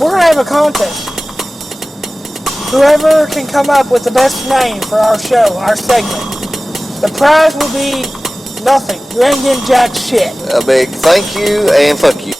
we're going to have a contest. Whoever can come up with the best name for our show, our segment, the prize will be nothing. You ain't getting jack shit. A big thank you and fuck you.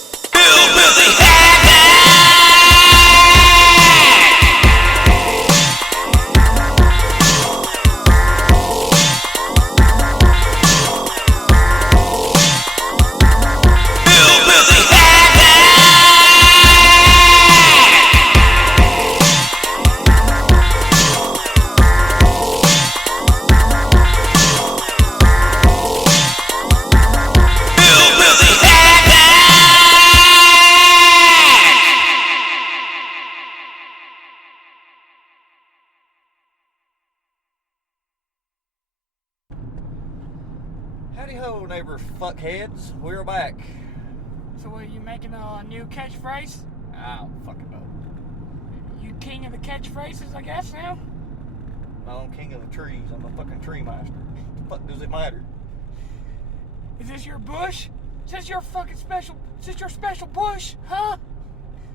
Howdy ho, neighbor fuckheads. We're back. So are you making a new catchphrase? I don't fucking know. You king of the catchphrases, I guess, now? No, I'm king of the trees. I'm a fucking tree master. What the fuck does it matter? Is this your bush? Is this your fucking special... Is this your special bush? Huh?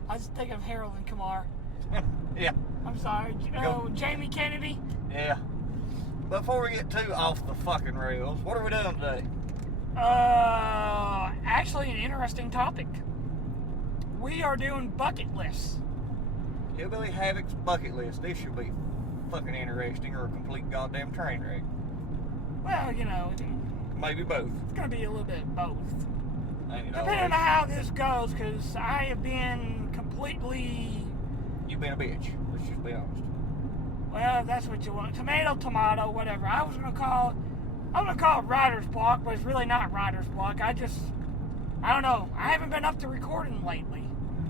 I was thinking of Harold and Kumar. Yeah. I'm sorry. Oh, Jamie Kennedy? Yeah. Before we get too off the fucking rails, what are we doing today? Actually an interesting topic. We are doing bucket lists. Hillbilly Havoc's bucket list. This should be fucking interesting or a complete goddamn train wreck. Well, you know, Maybe both. it's going to be a little bit of both. Ain't it Depending on always? how this goes, because I have been completely... You've been a bitch. Let's just be honest. Well, if that's what you want. Tomato, tomato, whatever. I'm gonna call it writer's block, but it's really not writer's block. I don't know. I haven't been up to recording lately.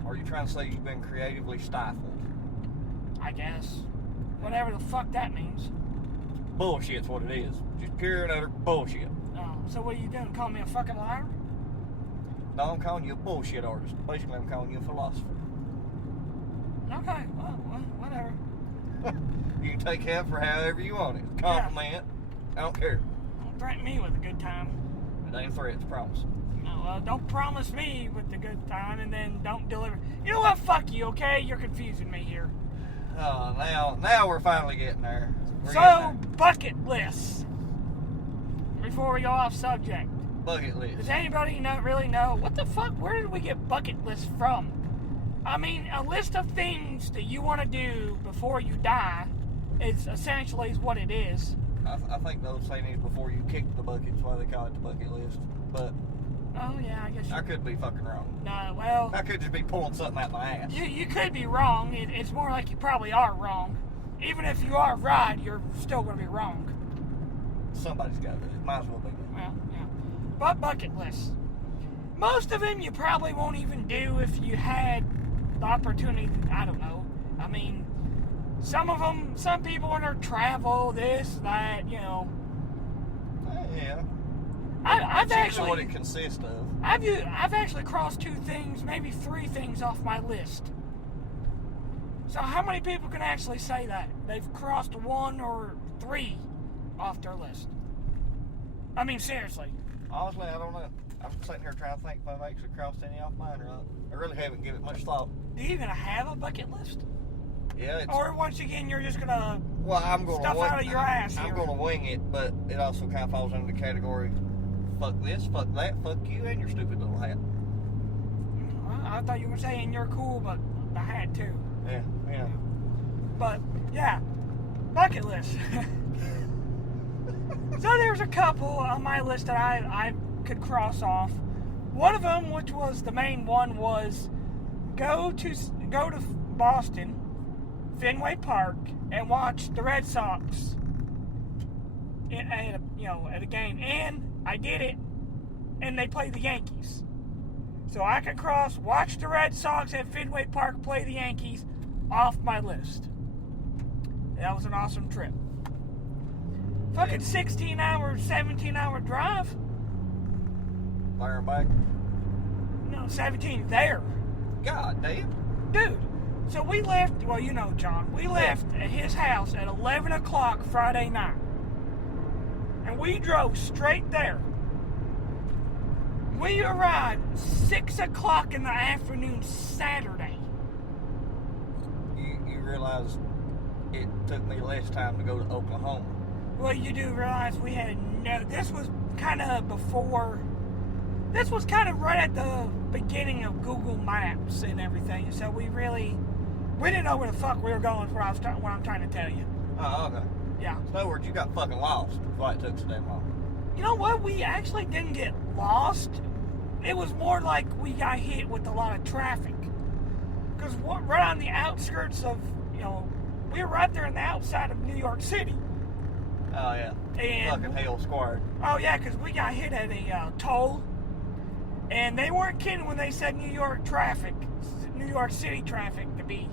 Are you trying to say you've been creatively stifled? I guess. Whatever the fuck that means. Bullshit's what it is. Just pure and utter bullshit. Oh, so what are you doing? Call me a fucking liar? No, I'm calling you a bullshit artist. Basically, I'm calling you a philosopher. Okay, well whatever. You can take that for however you want it. Compliment. I don't care. Don't threaten me with a good time. It ain't threats, promise. No, well, don't promise me with the good time and then don't deliver. You know what? Fuck you, okay? You're confusing me here. Oh, now we're finally getting there. We're So, getting bucket lists. Before we go off subject. there. Bucket list. Does anybody really know what the fuck? Where did we get bucket lists from? I mean, a list of things that you want to do before you die is essentially what it is. I think those say these before you kick the bucket. That's why they call it the bucket list. But Oh yeah, I guess. I could be fucking wrong. No, well, I could just be pulling something out my ass. you could be wrong. It's more like you probably are wrong. Even if you are right, you're still going to be wrong. Somebody's got it. Might as well be. Well, yeah. But bucket lists. Most of them you probably won't even do if you had the opportunity. I don't know. I mean, some of them, some people want to travel, this, that, you know. Yeah. I've That's actually what it consists of. I've actually crossed 2 things, maybe 3 things off my list. So how many people can actually say that they've crossed 1 or 3 off their list? I mean, seriously. Honestly, I don't know. I'm sitting here trying to think if I've actually crossed any off mine or not. I really haven't given it much thought. Do you even have a bucket list? Yeah, it's... Or once again, you're just gonna Well, I'm going stuff out of your ass I'm here? going to wing it, but it also kind of falls under the category, fuck this, fuck that, fuck you, and your stupid little hat. Well, I thought you were saying you're cool, but I had too. Yeah. But yeah, bucket list. So there's a couple on my list that I could cross off. One of them, which was the main one, was go to Boston, Fenway Park, and watch the Red Sox at a game. And I did it, and they played the Yankees. So I could watch the Red Sox at Fenway Park play the Yankees off my list. That was an awesome trip. Fucking 16-hour, 17-hour drive. There and back. No, 17 there. God damn. Dude, so we left, well, you know, John, we left at his house at 11 o'clock Friday night. And we drove straight there. We arrived 6 o'clock in the afternoon Saturday. realized it took me less time to go to Oklahoma. Well, you do realize we had this was kind of before. This was kind of right at the beginning of Google Maps and everything, so we didn't know where the fuck we were going. What I'm trying to tell you. Oh, okay. Yeah. In other words, you got fucking lost. That's why it took so damn long. You know what? We actually didn't get lost. It was more like we got hit with a lot of traffic. Because right on the outskirts of, we were right there on the outside of New York City. Oh, yeah. And, fucking hell squared. Oh, yeah, because we got hit at a toll. And they weren't kidding when they said New York City traffic to be,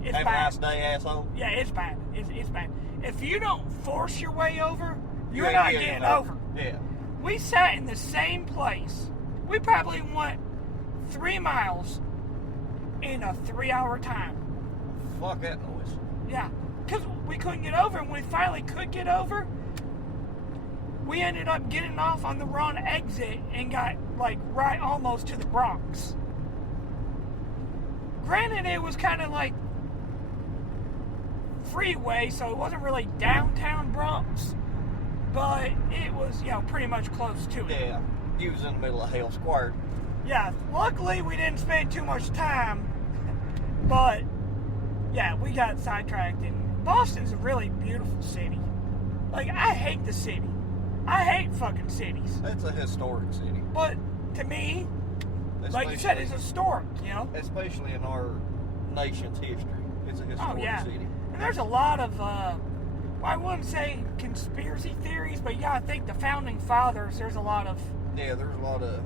it's Have bad. a nice day, asshole. Yeah, it's bad. It's bad. If you don't force your way over, you're ain't not getting over. Yeah. We sat in the same place. We probably went 3 miles in a 3-hour time. Fuck that noise. Yeah, because we couldn't get over, and when we finally could get over, we ended up getting off on the wrong exit and got, right almost to the Bronx. Granted, it was kind of like freeway, so it wasn't really downtown Bronx, but it was, pretty much close to it. Yeah, you was in the middle of hell squared. Yeah, luckily we didn't spend too much time, but yeah, we got sidetracked. And Boston's a really beautiful city. I hate the city. I hate fucking cities. It's a historic city. But to me, like you said, it's historic, Especially in our nation's history. It's a historic city. And there's a lot of, I wouldn't say conspiracy theories, but you gotta think the founding fathers, there's a lot of... Yeah, there's a lot of...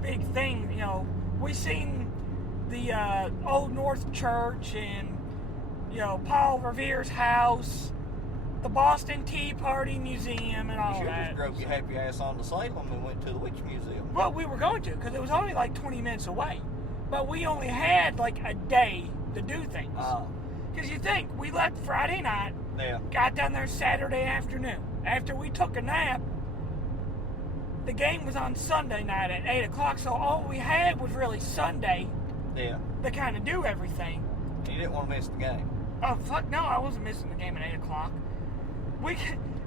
big things, we seen the Old North Church and, Paul Revere's house, the Boston Tea Party Museum and all you that. You drove your happy ass on to Salem and went to the Witch Museum. Well, we were going to, because it was only 20 minutes away. But we only had a day to do things. Because you think, we left Friday night, got down there Saturday afternoon. After we took a nap, the game was on Sunday night at 8 o'clock, so all we had was really Sunday to kind of do everything. You didn't want to miss the game. Oh, fuck no, I wasn't missing the game at 8 o'clock.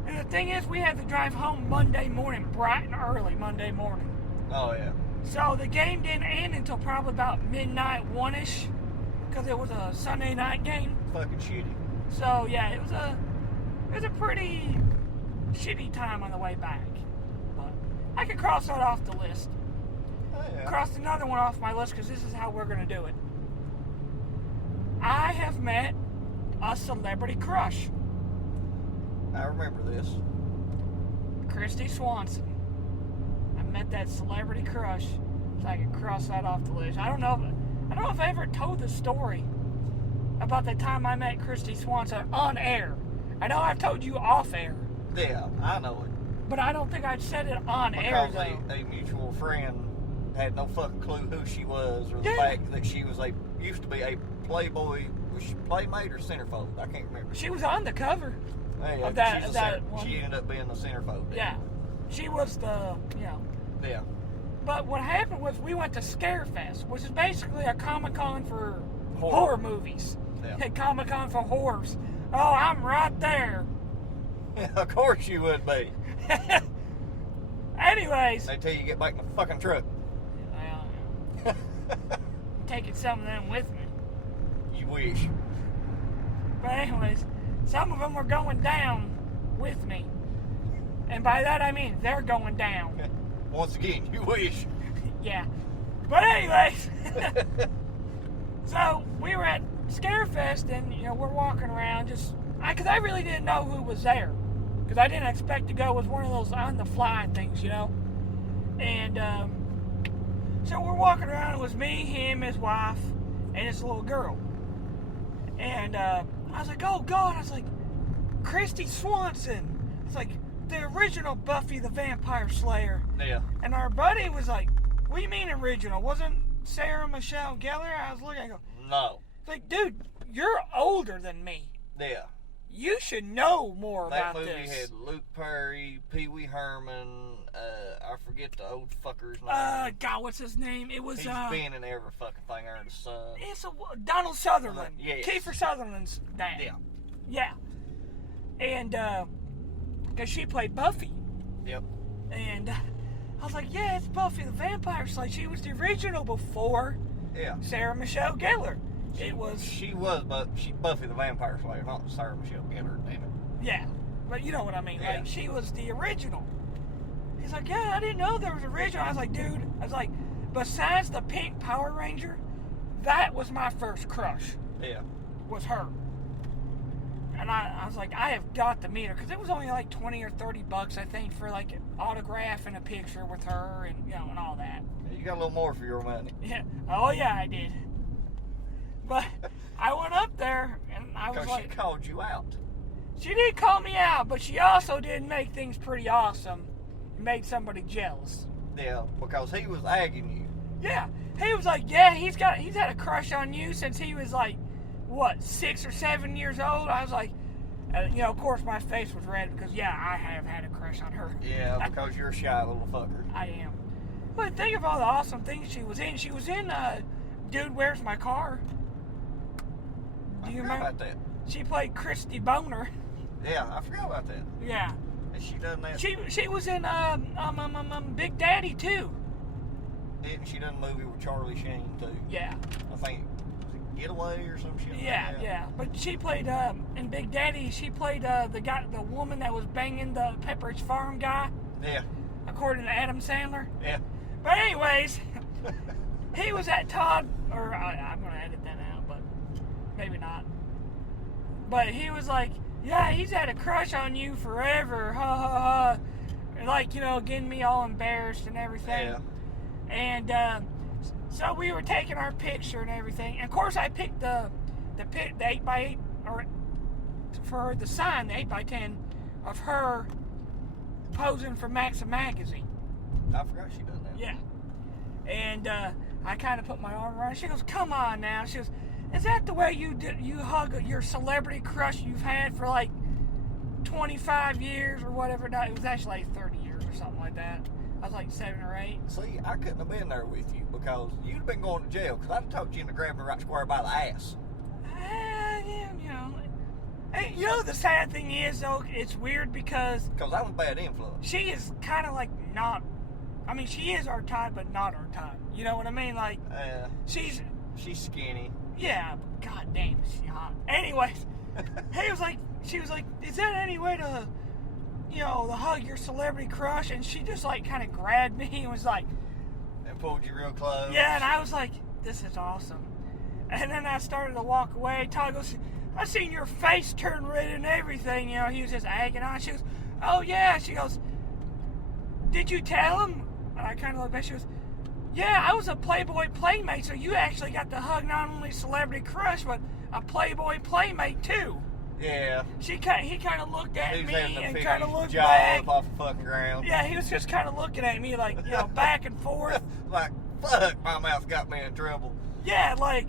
And the thing is, we had to drive home Monday morning, bright and early Monday morning. Oh, yeah. So the game didn't end until probably about midnight, 1-ish, because it was a Sunday night game. Fucking shitty. So, yeah, it was a pretty shitty time on the way back. But I could cross that off the list. Oh, yeah. Crossed another one off my list, because this is how we're going to do it. I have met a celebrity crush. I remember this. Christy Swanson. I met that celebrity crush, so I can cross that off the list. I don't know if I ever told the story about the time I met Christy Swanson on air. I know I've told you off air. Yeah, I know it. But I don't think I'd said it on air, though. Because a mutual friend had no fucking clue who she was, or the fact that she was used to be a playboy. Was she playmate or centerfold? I can't remember. She was on the cover of that one. She ended up being the centerfold. Yeah. She was the, Yeah. But what happened was we went to Scarefest, which is basically a Comic-Con for horror movies. Yeah. A Comic-Con for horrors. Oh, I'm right there. Of course you would be. Anyways. Until you get back in the fucking truck. I'm taking some of them with me. You wish. But anyways, some of them were going down with me. And by that I mean they're going down. Once again, you wish. Yeah. But anyways. So we were at Scarefest and, we're walking around because I really didn't know who was there. Because I didn't expect to go with one of those on-the-fly things, And so we're walking around. It was me, him, his wife, and his little girl. And I was like, oh, God. I was like, Christy Swanson. It's like the original Buffy the Vampire Slayer. Yeah. And our buddy was like, what do you mean original? Wasn't Sarah Michelle Gellar? I was looking, I go, no. It's like, dude, you're older than me. Yeah. You should know more about this. That movie had Luke Perry, Pee Wee Herman, I forget the old fucker's name. God, what's his name? It was, He's been in every fucking thing under the sun. it's Donald Sutherland. Yes. Kiefer Sutherland's dad. Yeah. Yeah. And, because she played Buffy. Yep. And I was like, yeah, it's Buffy the Vampire Slayer. She was the original before Sarah Michelle Gellar. She was Buffy the Vampire Slayer, not Sarah Michelle Gellar, damn it. Yeah. But you know what I mean. Yeah. Like, she was the original. He's like, yeah, I didn't know there was original. I was like, dude, besides the pink Power Ranger, that was my first crush. Yeah. Was her. And I was like, I have got to meet her, because it was only like $20 or $30, I think, for like an autograph and a picture with her, and and all that. You got a little more for your money. Yeah. Oh yeah, I did. But I went up there, and I was like, she called you out. She did call me out, but she also did make things pretty awesome. It made somebody jealous. Yeah, because he was agging you. Yeah, he was like, yeah, he's had a crush on you since he was like, what, 6 or 7 years old? I was like, of course my face was red because, yeah, I have had a crush on her. Yeah, because you're a shy little fucker. I am. But think of all the awesome things she was in. She was in Dude, Where's My Car? Do you remember? About that. She played Christy Boner. Yeah, I forgot about that. Yeah. Has she done that? She was in Big Daddy too. Didn't she done a movie with Charlie Sheen too? Yeah. I think was it Getaway or some shit. Yeah. But she played in Big Daddy. She played the woman that was banging the Pepperidge Farm guy. Yeah. According to Adam Sandler. Yeah. But anyways, he was at Todd, or I'm gonna edit that out, but maybe not. But he was like, yeah, he's had a crush on you forever, ha ha ha. And like, getting me all embarrassed and everything. Yeah. And so we were taking our picture and everything. And of course, I picked the 8x8, or for the sign, the 8x10 of her posing for Maxim magazine. I forgot she done that. Yeah. And I kind of put my arm around her. She goes, come on now. She goes, is that the way you hug your celebrity crush you've had for like 25 years or whatever? No, it was actually like 30 years or something like that. I was like 7 or 8. See, I couldn't have been there with you because you'd have been going to jail because I'd have talked you into grabbing me right square by the ass. Hey, the sad thing is, though, it's weird because I was a bad influence. she is kind of like not, I mean, she is our type, but not our type. You know what I mean? Like, she's skinny. Yeah, but god damn, she's hot. Anyways, she was like, is that any way to, to hug your celebrity crush? And she just like kind of grabbed me and was like, and pulled you real close. yeah, and I was like, this is awesome. And then I started to walk away. Todd goes, I seen your face turn red and everything. He was just agging on. She goes, oh yeah. She goes, did you tell him? And I kind of looked back. She goes, yeah, I was a Playboy playmate, so you actually got to hug not only celebrity crush, but a Playboy playmate too. Yeah. He kind of looked at me and kind of looked jaw back. Up off the fucking ground. Yeah, he was just kind of looking at me like, back and forth. Like, fuck, my mouth got me in trouble. Yeah, like,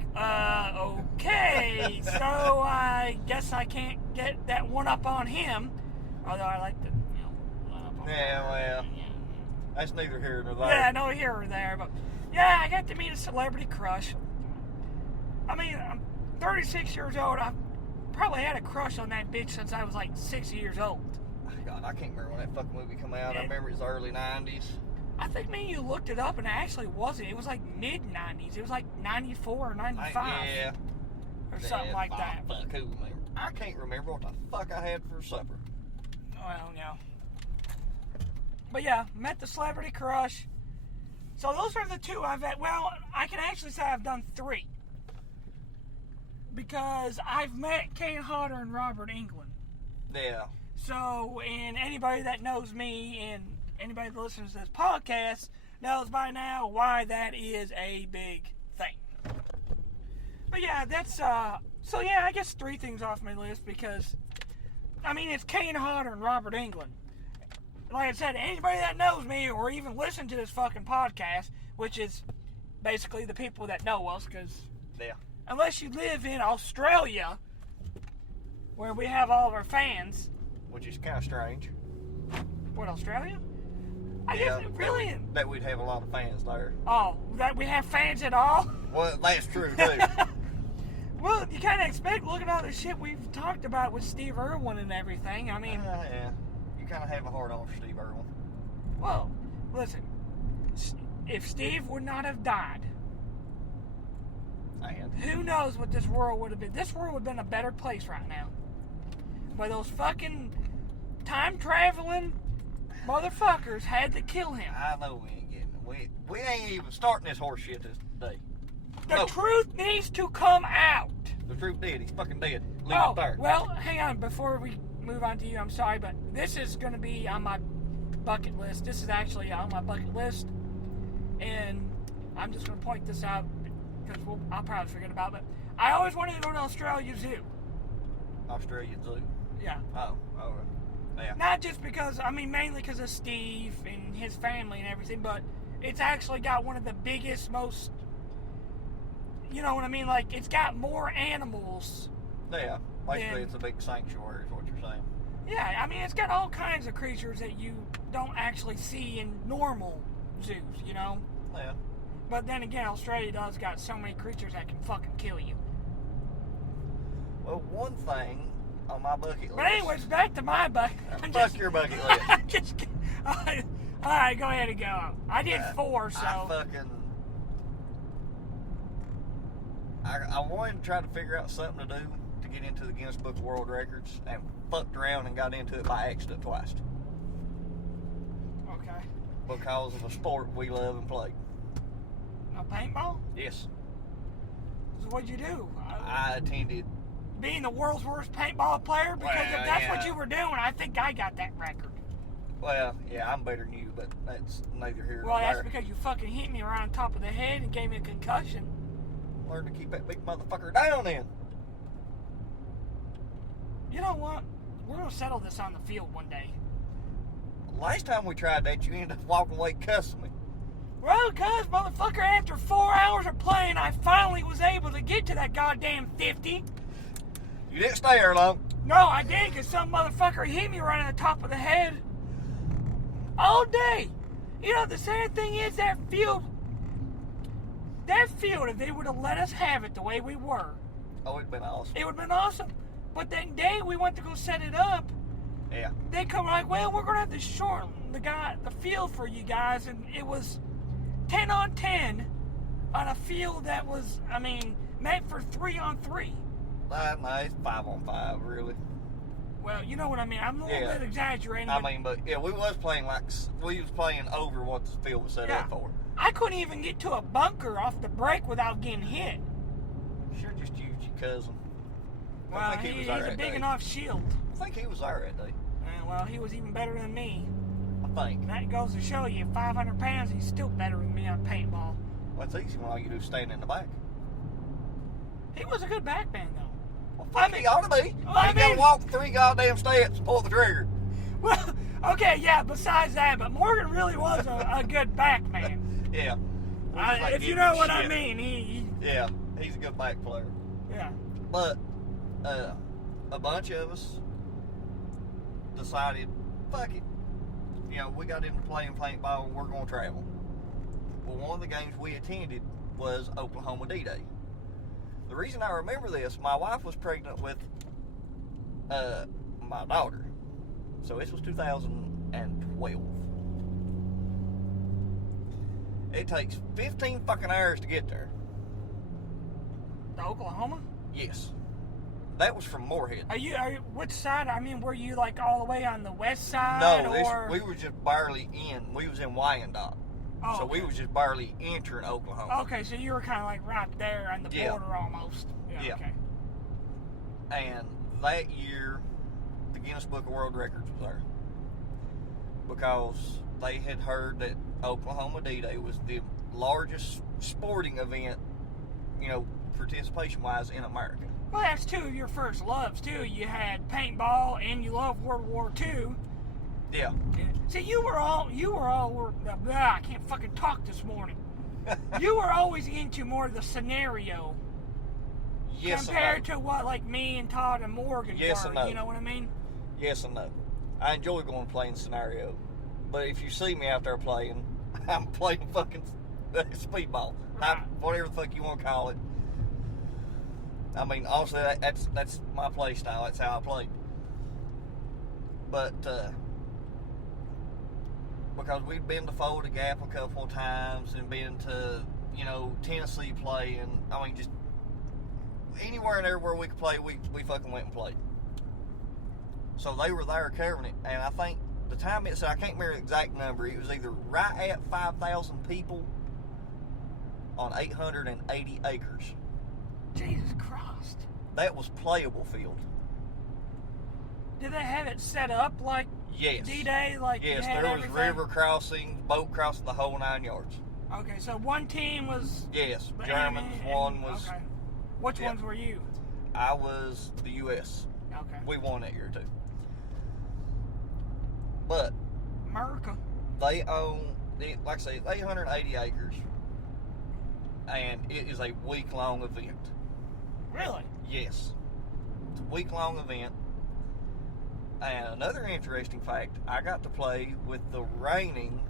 okay, so I guess I can't get that one up on him. Although I like to, one up on him. Well, that's neither here nor there. Yeah, no here or there, but yeah, I got to meet a celebrity crush. I mean, I'm 36 years old. I've probably had a crush on that bitch since I was like 6 years old. God, I can't remember when that fucking movie came out. I remember it was the early 90s. I think me and you looked it up, and it actually wasn't. It was like mid-90s. It was like 94 or 95. Yeah. Or something like that. Fuck, who remember? I can't remember what the fuck I had for supper. Well, yeah. But yeah, met the celebrity crush. So those are the two I've had. Well, I can actually say I've done 3. Because I've met Kane Hodder and Robert Englund. Yeah. So, and anybody that knows me and anybody that listens to this podcast knows by now why that is a big thing. But yeah, that's, so yeah, I guess 3 things off my list because, I mean, it's Kane Hodder and Robert Englund. Like I said, anybody that knows me or even listen to this fucking podcast, which is basically the people that know us, because unless you live in Australia, where we have all of our fans. Which is kind of strange. What, Australia? I guess, really? That we'd have a lot of fans there. Oh, that we have fans at all? Well, that's true, too. Well, you kind of expect, look at all the shit we've talked about with Steve Irwin and everything. I mean, yeah, you kind of have a hard on for Steve Irwin. well, listen, if Steve would not have died, And who knows what this world would have been. This world would have been a better place right now. But those fucking time-traveling motherfuckers had to kill him. I know we ain't getting it. We ain't even starting this horse shit this day. The truth needs to come out. The truth did. He's fucking dead. Leave Oh, it there. well, hang on. Before we move on to you, I'm sorry, but this is going to be on my bucket list. This is actually on my bucket list. And I'm just going to point this out because I'll probably forget about it. But I always wanted to go to Australia Zoo. Australian Zoo. Yeah. Oh, yeah. Not just because, I mean, mainly because of Steve and his family and everything, but it's actually got one of the biggest, most, you know what I mean? Like, it's got more animals. Yeah. Basically, it's a big sanctuary, is what you're saying. Yeah, I mean, it's got all kinds of creatures that you don't actually see in normal zoos, you know? Yeah. But then again, Australia does got so many creatures that can fucking kill you. Well, one thing on my bucket list. But anyways, back to my bucket. Fuck your bucket list. I'm just kidding. Alright, go ahead and go. I did 4, so. I wanted to try to figure out something to do to get into the Guinness Book of World Records and fucked around and got into it by accident twice. Okay. Because of a sport we love and play. No paintball? Yes. So what'd you do? I attended. Being the world's worst paintball player? Because Well, if that's yeah. what you were doing, I think I got that record. Well, yeah, I'm better than you, but that's neither here Well, nor that's there. because you fucking hit me around the top of the head and gave me a concussion. Learn to keep that big motherfucker down then. You know what? We're going to settle this on the field one day. Last time we tried that, you ended up walking away cussing me. Well, cuz, motherfucker, after 4 hours of playing, I finally was able to get to that goddamn 50. You didn't stay there long. No, I did, because some motherfucker hit me right on the top of the head. All day. You know, the sad thing is that field, if they would have let us have it the way we were, Oh, it'd been awesome. it would have been awesome. But that day we went to go set it up, Yeah. they come like, well, we're going to have to shorten the field for you guys. And it was 10 on 10 on a field that was, I mean, meant for 3 on 3. No, it's 5 on 5, really. Well, you know what I mean. I'm a little Yeah. bit exaggerating. I mean, but yeah, we was playing over what the field was set Yeah. up for. I couldn't even get to a bunker off the break without getting hit. Should just used your cousin. Well, I think he was he's there a that big day. enough shield. I think he was there that day. Well, he was even better than me. I think. And that goes to show you, 500 pounds, he's still better than me on paintball. Well, it's easy when all you do is stand in the back. He was a good backman, though. Well, fuck, he ought to be. I You gotta mean- walk 3 goddamn steps and pull the trigger. Well, okay, yeah, besides that, but Morgan really was a good backman. Yeah. We just like If you giving know him what I shit. mean, he Yeah, he's a good back player. yeah. But a bunch of us decided, fuck it. You know, we got into playing paintball and we're going to travel. Well, one of the games we attended was Oklahoma D-Day. The reason I remember this, my wife was pregnant with my daughter. So this was 2012. It takes 15 fucking hours to get there. To Oklahoma? Yes. That was from Moorhead. Are you which side? I mean, were you like all the way on the west side? No, or we were just barely in. We was in Wyandotte. Oh, So we okay. was just barely entering Oklahoma. Okay, so you were kind of like right there on the Yeah. border almost. Yeah. Okay. And that year, the Guinness Book of World Records was there. Because they had heard that Oklahoma D-Day was the largest sporting event, you know, participation-wise in America. Well, that's two of your first loves too. You had paintball and you loved World War II. Yeah. See, you were all I can't fucking talk this morning. You were always into more of the scenario Yes compared and no. to what like me and Todd and Morgan Yes were. and no. You know what I mean? Yes and no. I enjoy going playing scenario. But if you see me out there playing, I'm playing fucking speedball. Right. Whatever the fuck you want to call it. I mean, honestly, that's my play style. That's how I play. But because we'd been to Folder Gap a couple of times and been to, Tennessee play, and I mean, just anywhere and everywhere we could play, we fucking went and played. So they were there covering it, and I think the time it said, I can't remember the exact number, it was either right at 5,000 people on 880 acres. Jesus Christ. That was playable field. Did they have it set up like Yes. D-Day? Like yes, you had there was everything? river crossing, boat crossing, the whole 9 yards. Okay, so one team was... Yes, the Germans, enemy, one was... Okay. Which ones were you? I was the U.S. Okay. We won that year, too. But... America. They own, like I say, it's 880 acres. And it is a week-long event. Really? Yes. It's a week-long event. And another interesting fact, I got to play with the reigning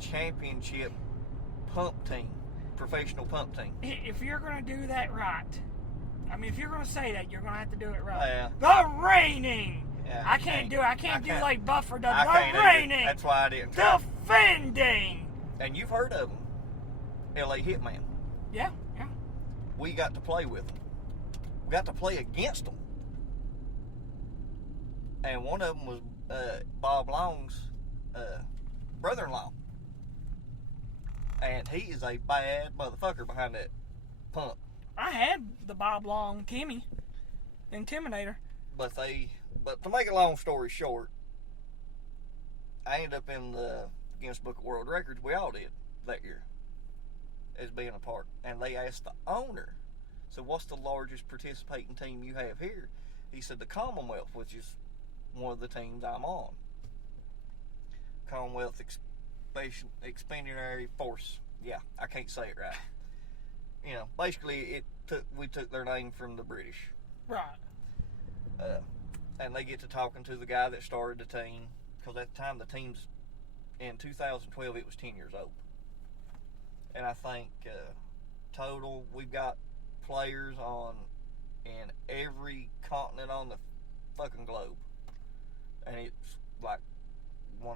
championship pump team, professional pump team. If you're going to do that right, I mean, if you're going to say that, you're going to have to do it right. Yeah. The reigning. Yeah, I can't do like Buffer does. I The can't either. reigning. That's why I didn't try. Defending. And you've heard of them. LA Hitman. Yeah, yeah. We got to play with them. We got to play against them. And one of them was Bob Long's brother-in-law. And he is a bad motherfucker behind that pump. I had the Bob Long Timmy, Intimidator. But to make a long story short, I ended up in the Guinness Book of World Records. We all did that year as being a part. And they asked the owner, so what's the largest participating team you have here? He said the Commonwealth, which is one of the teams I'm on. Commonwealth Expeditionary Force. Yeah, I can't say it right. Basically we took their name from the British. Right. And they get to talking to the guy that started the team, because at the time the team's, in 2012, it was 10 years old. And I think total we've got players in every continent on the fucking globe. And it's like,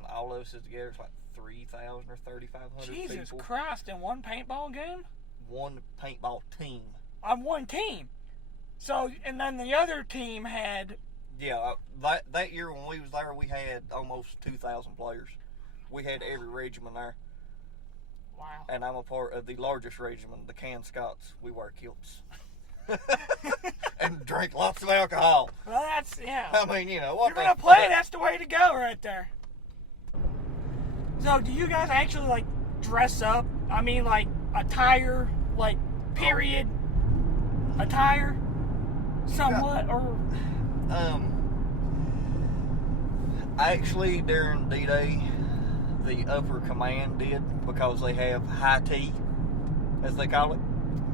all of us is together, it's like 3,000 or 3,500 people. Jesus Christ, in one paintball game? One paintball team. On one team. So, and then the other team had... Yeah, that year when we was there, we had almost 2,000 players. We had every regiment there. Wow. And I'm a part of the largest regiment, the Can Scots. We wear kilts. And drink lots of alcohol. Well, that's, yeah. I mean, what... You're going to play, that's the way to go right there. So, do you guys actually, like, dress up? I mean, like, attire, like, period attire? Somewhat, or... Actually, during D-Day, the upper command did, because they have high tea, as they call it.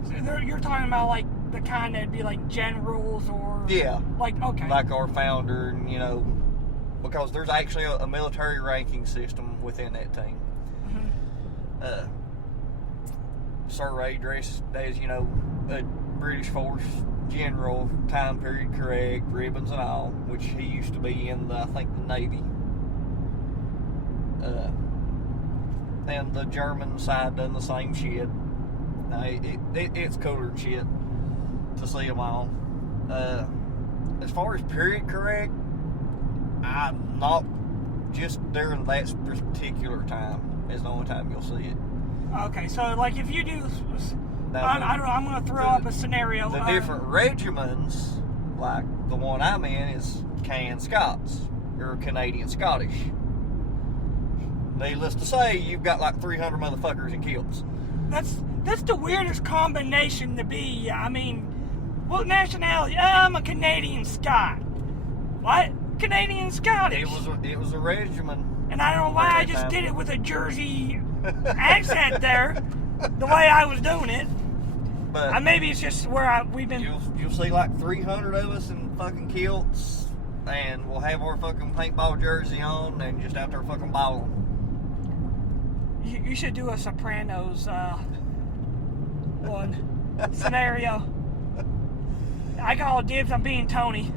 So you're talking about, like, the kind that'd be, like, generals, or... Yeah. Like, okay. Like our founder, because there's actually a military ranking system within that team. Mm-hmm. Sir Ray dressed as, a British force general, time period correct, ribbons and all, which he used to be in the Navy. And the German side done the same shit. Now, it's cooler than shit to see them all. As far as period correct, I'm not, just during that particular time is the only time you'll see it. Okay, so like if you do, Now, I'm going to throw up a scenario. The different regiments, like the one I'm in, is Can Scots, or Canadian Scottish. Needless to say, you've got like 300 motherfuckers in kilts. That's the weirdest combination to be. I mean, what nationality? I'm a Canadian Scot. What? Canadian Scottish. It was a regiment. And I don't know why I just did it with a Jersey accent there, the way I was doing it. But maybe it's just where we've been. You'll see like 300 of us in fucking kilts, and we'll have our fucking paintball jersey on, and just out there fucking balling. You should do a Sopranos one scenario. I call dibs on being Tony.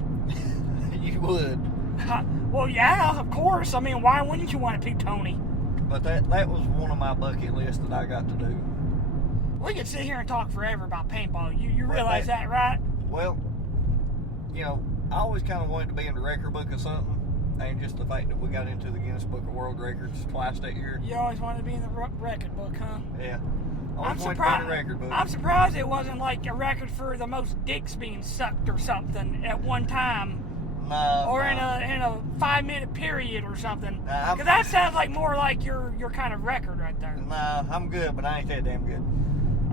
You would. Well, yeah, of course. I mean, why wouldn't you want to pick Tony? But that was one of my bucket lists that I got to do. We could sit here and talk forever about paintball. You realize that, right? Well, I always kind of wanted to be in the record book or something. And just the fact that we got into the Guinness Book of World Records twice that year. You always wanted to be in the record book, huh? Yeah. I'm surprised it wasn't like a record for the most dicks being sucked or something at one time. No. Or in a 5-minute period or something. Nah, Because that sounds like more like your kind of record right there. Nah, I'm good, but I ain't that damn good.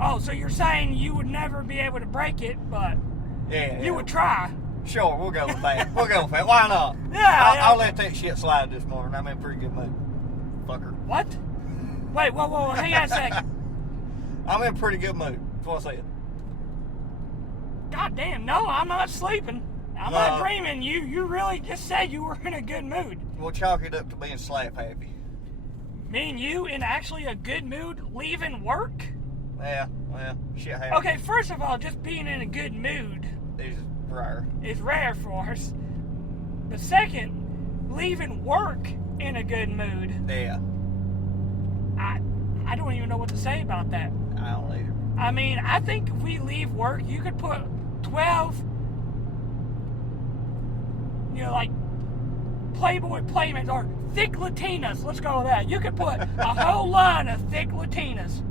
Oh, so you're saying you would never be able to break it, but you would try. Sure, we'll go with that. Why not? Yeah. I'll let that shit slide this morning. I'm in a pretty good mood. Fucker. What? Wait, whoa, hang on a second. I'm in a pretty good mood. That's what I said. God damn, no, I'm not sleeping. I'm not dreaming. You really just said you were in a good mood. We'll chalk it up to being slap happy. Me and you in actually a good mood leaving work? Yeah, well, shit happens. Okay, first of all, just being in a good mood is rare. Rare for us. But second, leaving work in a good mood. Yeah. I don't even know what to say about that. I don't either. I mean, I think if we leave work, you could put 12, like Playboy playmates or thick Latinas. Let's go with that. You could put a whole line of thick Latinas,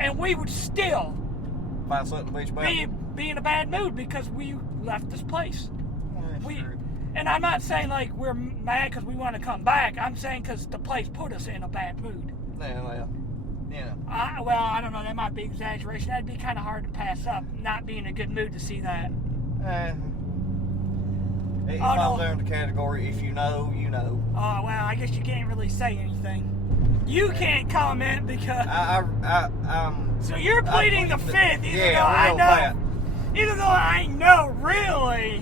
and we would still Find something to be in a bad mood because we left this place. True. And I'm not saying like we're mad because we want to come back. I'm saying because the place put us in a bad mood. Yeah, well, I don't know. That might be exaggeration. That'd be kind of hard to pass up. Not being in a good mood to see that. It falls under the category, if you know, you know. Oh, well, I guess you can't really say anything. You can't comment because... So you're pleading the fifth, even though I know really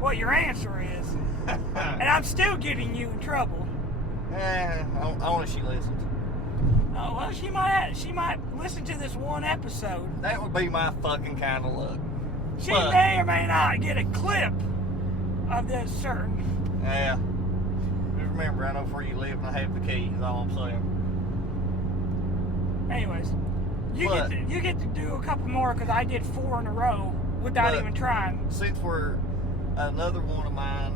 what your answer is. And I'm still getting you in trouble. Only she listens. Oh, well, she might listen to this one episode. That would be my fucking kind of luck. She may or may not get a clip of this certain. Yeah. Just remember, I know where you live and I have the key, is all I'm saying. Anyways, you get to do a couple more because I did 4 in a row without even trying. Since another one of mine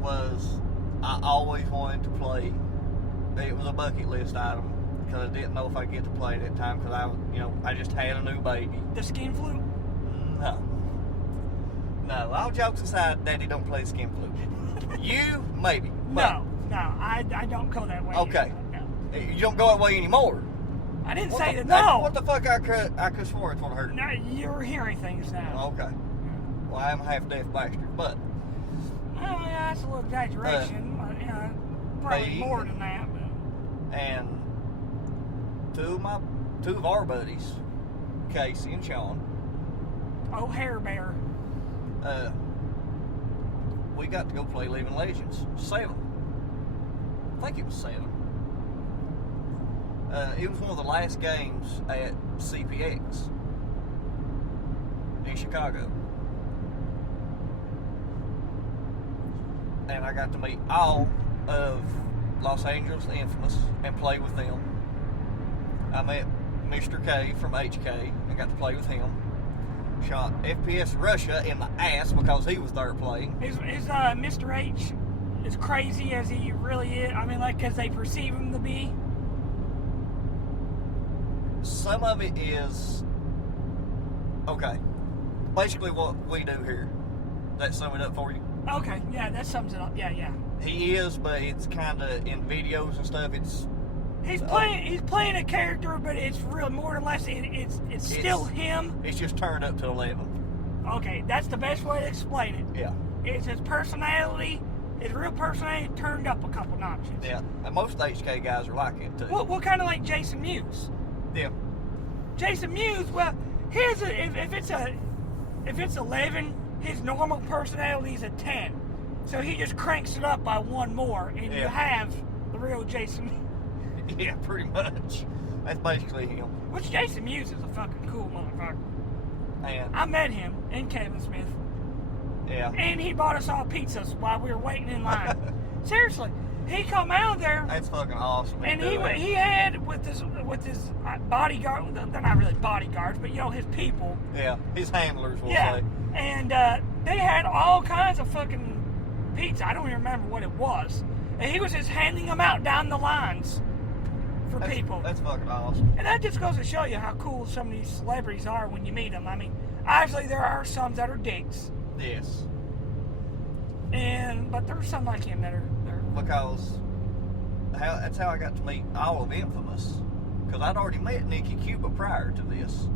was, I always wanted to play. It was a bucket list item because I didn't know if I'd get to play at that time because I just had a new baby. The skin flute? No, all jokes aside, Daddy don't play skin flute. You, maybe. No, I don't go that way. Okay. No. You don't go that way anymore. I didn't say that. No. What the fuck I could swear it's what I heard. No, you're hearing things now. Okay. Well, I'm a half-deaf bastard, but... Well, yeah, that's a little exaggeration. Probably more than that. But. And two of our buddies, Casey and Sean. Oh, Hair Bear. We got to go play Living Legends 7. I think it was 7. It was one of the last games at CPX in Chicago. And I got to meet all of Los Angeles Infamous and play with them. I met Mr. K from HK and got to play with him. Shot FPS Russia in the ass because he was there playing. Is Mr. H as crazy as he really is? I mean, like, as they perceive him to be? Some of it is... Okay. Basically what we do here. That sum it up for you? Okay, yeah, that sums it up. Yeah. He is, but it's kind of in videos and stuff, He's playing a character, but it's real more or less it's still him. It's just turned up to 11. Okay, that's the best way to explain it. Yeah. It's his personality, his real personality turned up a couple notches. Yeah, and most HK guys are like it too. Well, kind of like Jason Mewes. Yeah. Jason Mewes, well, if it's 11, his normal personality is a 10. So he just cranks it up by one more, and you have the real Jason Mewes. Yeah, pretty much. That's basically him. Which Jason Mewes is a fucking cool motherfucker. And I met him in Kevin Smith. yeah. And he bought us all pizzas while we were waiting in line. Seriously, he come out there. That's fucking awesome. And he had with his bodyguard. They're not really bodyguards, but his people. Yeah, his handlers will say. And they had all kinds of fucking pizza. I don't even remember what it was. And he was just handing them out down the lines for people. That's fucking awesome. And that just goes to show you how cool some of these celebrities are when you meet them. I mean, obviously there are some that are dicks. Yes. But there's some like him that are Because that's how I got to meet all of Infamous. Because I'd already met Nikki Cuba prior to this.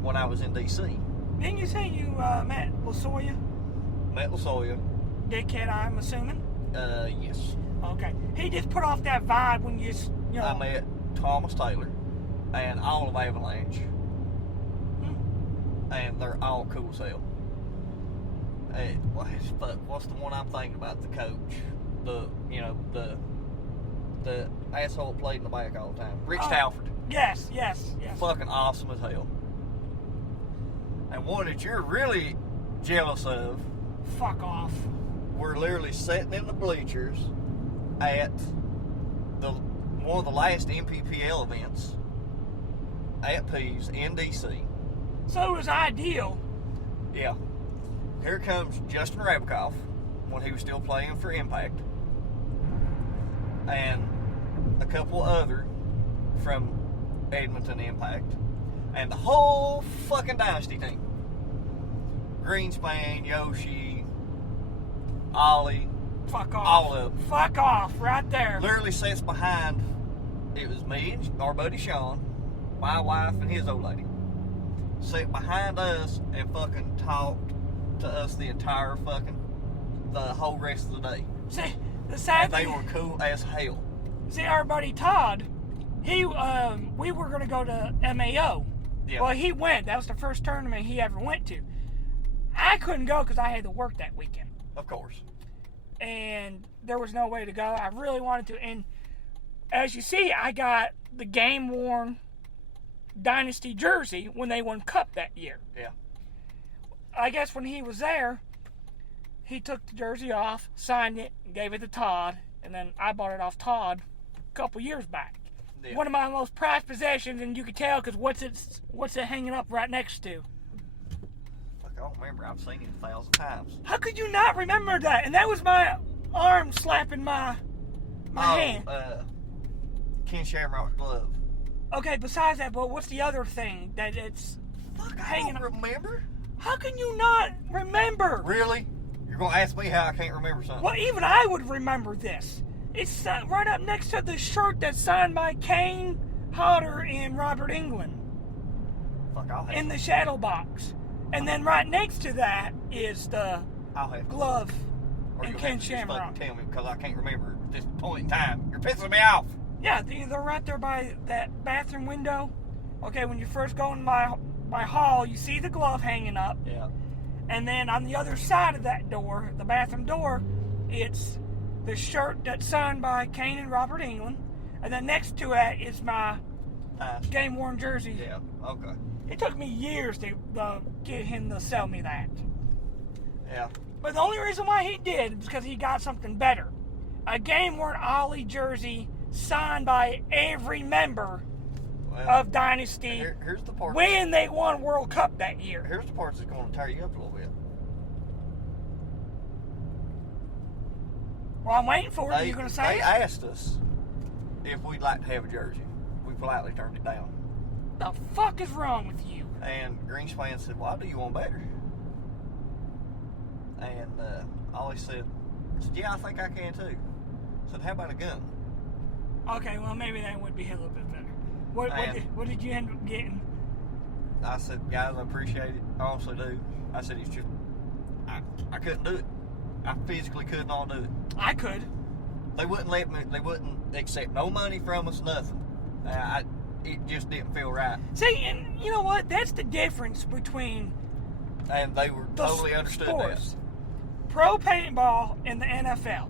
When I was in D.C. Didn't you say you met LaSoya? Met LaSoya. Dickhead, I'm assuming? Yes. Okay. He just put off that vibe when you know. I met Thomas Taylor and all of Avalanche. And they're all cool as hell. Hey, what's the one I'm thinking about? The coach. The asshole that played in the back all the time. Rich Talford. Yes. Fucking awesome as hell. And one that you're really jealous of. Fuck off. We're literally sitting in the bleachers at one of the last MPPL events at Peeves in DC. So it was ideal. Yeah. Here comes Justin Rabikoff when he was still playing for Impact. And a couple other from Edmonton Impact. And the whole fucking Dynasty team. Greenspan, Yoshi, Ollie. Fuck off. All of them. Fuck off, right there. Literally sits behind. It was me and our buddy Sean, my wife and his old lady. Sit behind us and fucking talked to us the whole rest of the day. See, the sad And they thing. were cool as hell. See, our buddy Todd, we were gonna go to MAO. Yeah. Well, he went. That was the first tournament he ever went to. I couldn't go because I had to work that weekend. Of course. And there was no way to go. I really wanted to. And as you see, I got the game-worn Dynasty jersey when they won Cup that year. Yeah. I guess when he was there, he took the jersey off, signed it, and gave it to Todd, and then I bought it off Todd a couple years back. Yeah. One of my most prized possessions, and you can tell because what's it hanging up right next to? Fuck, I don't remember. I've seen it 1,000 times. How could you not remember that? And that was my arm slapping my hand. Ken Shamrock's glove. Okay, besides that, but what's the other thing that it's Fuck, I hanging don't up? remember. How can you not remember? Really? You're gonna ask me how I can't remember something? Well, even I would remember this. It's right up next to the shirt that's signed by Kane, Hodder, and Robert England Fuck, I'll have in the shadow box. And then right next to that is the I'll have to. glove Or and you'll Ken have to just Shamrock. fucking tell me because I can't remember at this point in time. You're pissing me off. Yeah, they're right there by that bathroom window. Okay, when you first go in my hall, you see the glove hanging up. Yeah. And then on the other side of that door, the bathroom door, it's the shirt that's signed by Kane and Robert England. And then next to it is my Nice. game-worn jersey. Yeah. Okay. It took me years to get him to sell me that. Yeah. But the only reason why he did is because he got something better. A game-worn Ollie jersey signed by every member Well, of Dynasty here's the part. when they won World Cup that year. Here's the part that's going to tear you up a little bit. Well, I'm waiting for it. Are you going to say They it? asked us if we'd like to have a jersey. We politely turned it down. The fuck is wrong with you? And Greenspan said, "Well, I'll do you one better." And Ollie said, "Yeah, I think I can too." I said, "How about a gun?" Okay, well, maybe that would be a little bit better. And- What did you end up getting? I said, "Guys, I appreciate it. I honestly do." I said, "It's just, I couldn't do it. I physically could not do it. I could. They wouldn't let me. They wouldn't accept no money from us, nothing. It just didn't feel right." See, and you know what? That's the difference between And they were the totally understood sports. Pro paintball and the NFL.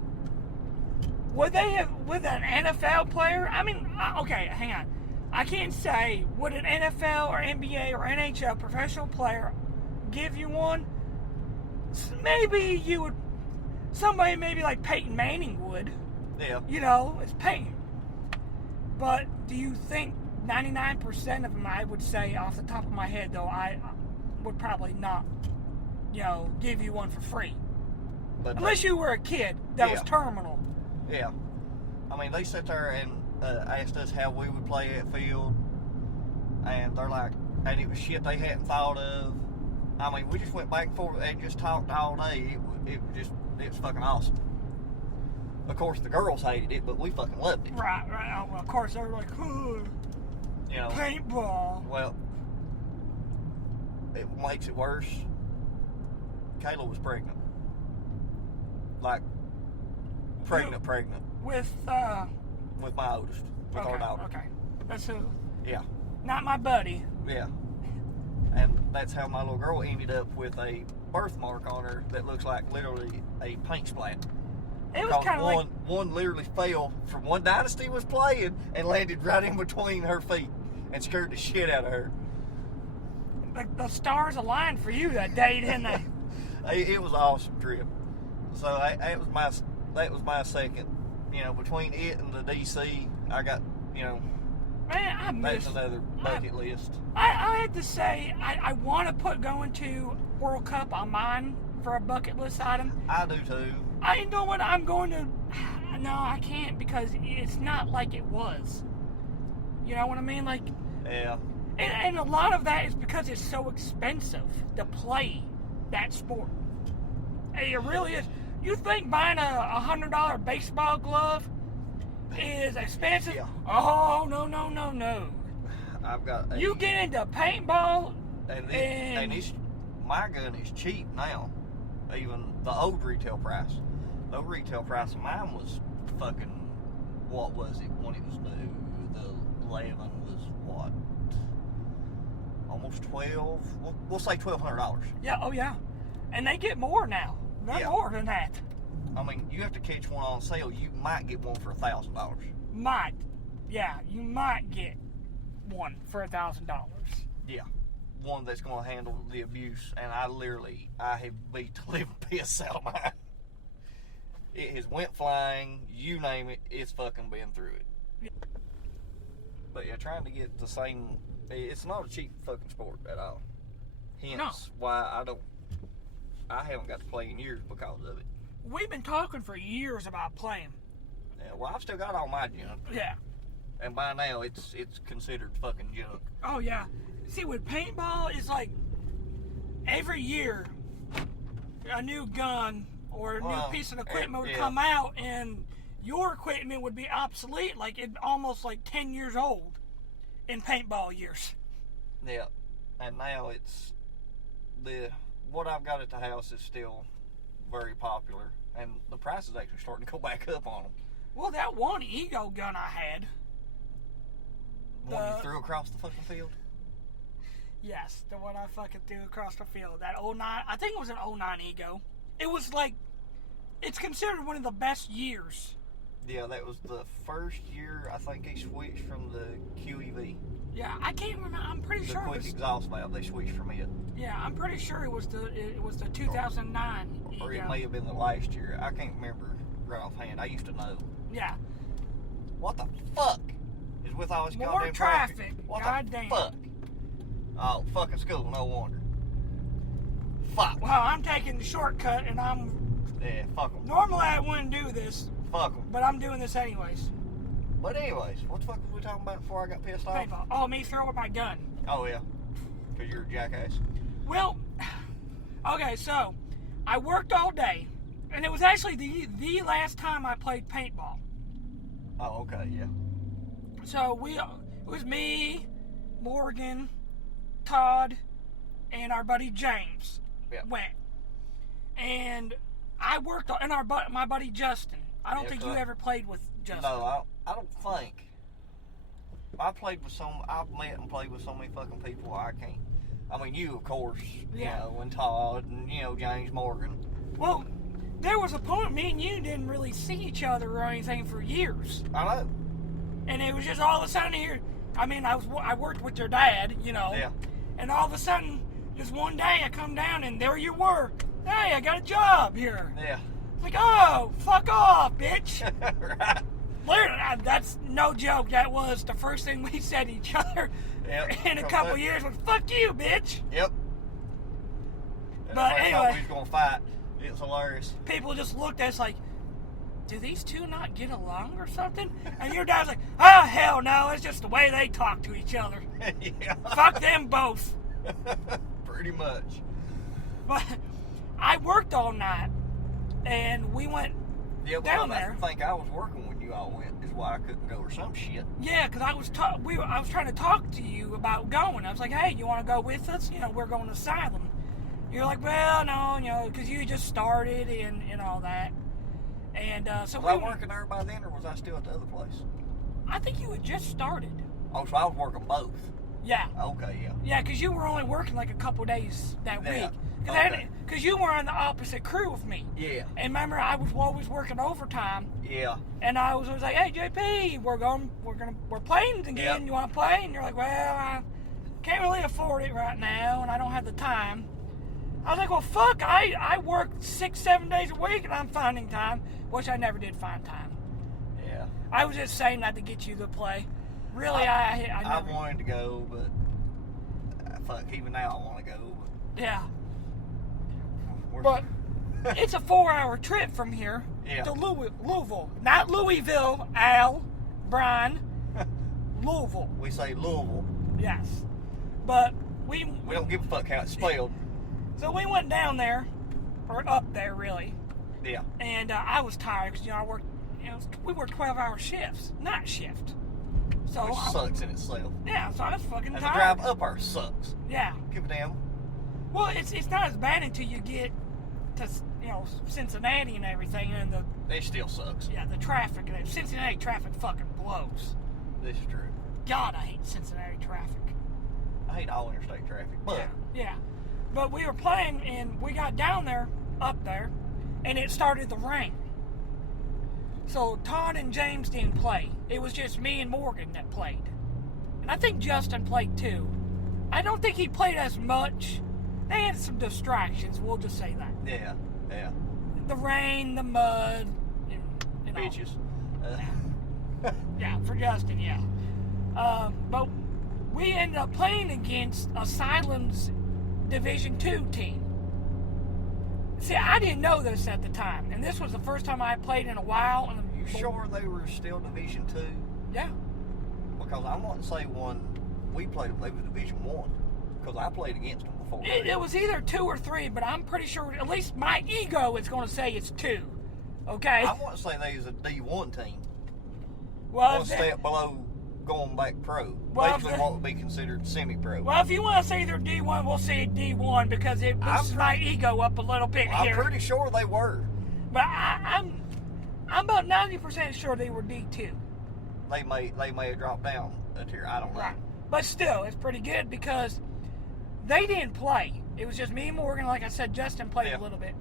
Would they have, with an NFL player? I mean, okay, hang on. I can't say, would an NFL or NBA or NHL professional player give you one? Maybe you would, somebody maybe like Peyton Manning would. Yeah. You know, it's Peyton. But do you think 99% of them, I would say off the top of my head though, I would probably not, give you one for free. But unless you were a kid that was terminal. Yeah. I mean, they sat there and asked us how we would play at field, and they're like, and it was shit they hadn't thought of. I mean, we just went back and forth and just talked all day. It was fucking awesome. Of course, the girls hated it, but we fucking loved it. Right. Oh, well, of course, they were like, paintball. Well, it makes it worse. Kayla was pregnant. Like, pregnant. With my oldest. With our daughter. Okay. That's who? Yeah. Not my buddy. Yeah. And that's how my little girl ended up with a birthmark on her that looks like literally a paint splat. It was kind of like... One literally fell from one dynasty was playing and landed right in between her feet and scared the shit out of her. The stars aligned for you that day, didn't they? It was an awesome trip. So that was my second. Between it and the DC, I got, Man, I miss... That's another bucket list. I had to say, I want to put going to World Cup on mine for a bucket list item. I do too. I know what I'm going to... No, I can't because it's not like it was. You know what I mean? Like... Yeah. And a lot of that is because it's so expensive to play that sport. It really is. You think buying a $100 baseball glove is expensive? Yeah. Oh, no. I've got you get into paintball and my gun is cheap now. Even the old retail price. The old retail price of mine was fucking, what was it when it was new? The 11 was what? Almost 12? We'll say $1,200. Yeah, oh yeah. And they get more now. They're more than that. I mean, you have to catch one on sale. You might get one for $1,000. Might. Yeah, you might get one for $1,000. Yeah. One that's going to handle the abuse. And I have beat the living piss out of mine. It has went flying. You name it, it's fucking been through it. Yeah. But yeah, trying to get the same... It's not a cheap fucking sport at all. Hence why I haven't got to play in years because of it. We've been talking for years about playing. Yeah, well, I've still got all my junk. Yeah. And by now, it's considered fucking junk. Oh, yeah. See, with paintball, it's like every year a new gun or a new piece of equipment would come out and your equipment would be obsolete, like it almost like 10 years old in paintball years. Yeah. And now it's what I've got at the house is still very popular, and the price is actually starting to go back up on them. Well, that one ego gun I had. One you threw across the fucking field? Yes, the one I fucking threw across the field. That 09, I think it was an 09 ego. It was like, it's considered one of the best years. Yeah, that was the first year I think he switched from the QEV. Yeah, I can't remember. I'm pretty sure the quick exhaust valve. They switched from it. Yeah, I'm pretty sure it was the 2009. Or it may have been the last year. I can't remember right offhand. I used to know. Yeah. What the fuck is with all this more goddamn traffic? What God the damn. fuck? Oh, fucking school. No wonder. Fuck. Well, I'm taking the shortcut, and Yeah, fuck them. Normally I wouldn't do this. Fuck them. But I'm doing this anyways. But anyways, what the fuck was we talking about before I got pissed off? Paintball. Oh, me throwing my gun. Oh, yeah. Because you're a jackass. Well, okay, so I worked all day, and it was actually the last time I played paintball. Oh, okay, yeah. So it was me, Morgan, Todd, and our buddy James went. And I worked on, and my buddy Justin. I don't think you ever played with Justin. No, I don't think. I've met and played with so many fucking people I can't. I mean, you, of course, you know, and Todd, and, James Morgan. Well, there was a point, me and you didn't really see each other or anything for years. I know. And it was just all of a sudden here, I mean, I worked with your dad, you know. Yeah. And all of a sudden, just one day I come down and there you were. Hey, I got a job here. Yeah. It's like, oh, fuck off, bitch. Right. Literally, that's no joke. That was the first thing we said to each other in a couple years was, fuck you, bitch. Yep. But anyway. We was going to fight. It was hilarious. People just looked at us like, do these two not get along or something? And your dad's like, oh, hell no, it's just the way they talk to each other. Yeah. Fuck them both. Pretty much. But I worked all night, and we went down there. I think I was working when you all went, is why I couldn't go or some shit. Yeah, because I was trying to talk to you about going. I was like, hey, you want to go with us? You know, we're going to Asylum. You're like, well, no, you know, because you just started and all that. And so was I working there by then, or was I still at the other place? I think you had just started. Oh, so I was working both. Yeah. Okay, yeah. Yeah, because you were only working like a couple days that week. Because you were on the opposite crew with me. Yeah. And remember, I was always working overtime. Yeah. And I was always like, hey, JP, we're playing again. Yep. You want to play? And you're like, well, I can't really afford it right now, and I don't have the time. I was like, well, fuck, I work 6-7 days a week, and I'm finding time, which I never did find time. Yeah. I was just saying that to get you to play. Really, I never... I wanted to go, but fuck, even now I want to go. But yeah. But it's a 4-hour trip from here to Louisville. Not Louisville, Al, Brian, Louisville. We say Louisville. Yes. But we don't give a fuck how it's spelled. So we went down there, or up there, really. Yeah. And I was tired because, I worked, we worked 12-hour shifts, night shift. So Which sucks in itself. Yeah, so I was fucking and tired. the drive up there sucks. Yeah. Give a damn. Well, it's not as bad until you get to, Cincinnati and everything, and it still sucks. Yeah, the traffic. Cincinnati traffic fucking blows. This is true. God, I hate Cincinnati traffic. I hate all interstate traffic, but... Yeah. But we were playing, and we got down there, up there, and it started to rain. So Todd and James didn't play. It was just me and Morgan that played. And I think Justin played too. I don't think he played as much. They had some distractions, we'll just say that. Yeah. The rain, the mud, and Bitches. Yeah, for Justin, yeah. But we ended up playing against Asylum's Division 2 team. See, I didn't know this at the time, and this was the first time I played in a while. And you sure they were still Division 2? Yeah. Because I want to say when we played, they was Division 1. Because I played against them before. It was either 2 or 3, but I'm pretty sure, at least my ego is going to say it's 2. Okay? I want to say they was a D1 team. Well, one step below going back pro. Well, basically what would be considered semi-pro. Well, if you want to say they're D1, we'll say D1 because it boosts my ego up a little bit here. I'm pretty sure they were. But I'm about 90% sure they were D2. They may have dropped down a tier. I don't know. Right. But still, it's pretty good because they didn't play. It was just me and Morgan. Like I said, Justin played a little bit.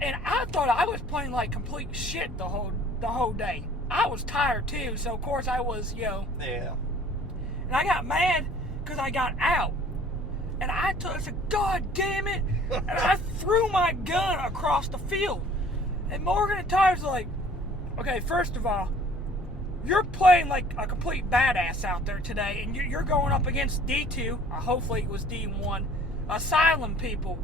And I thought I was playing like complete shit the whole day. I was tired too, so of course I was, Yeah. And I got mad because I got out. And I said, God damn it. And I threw my gun across the field. And Morgan and Tyler's like, okay, first of all, you're playing like a complete badass out there today. And you're going up against D2, or hopefully it was D1, Asylum people.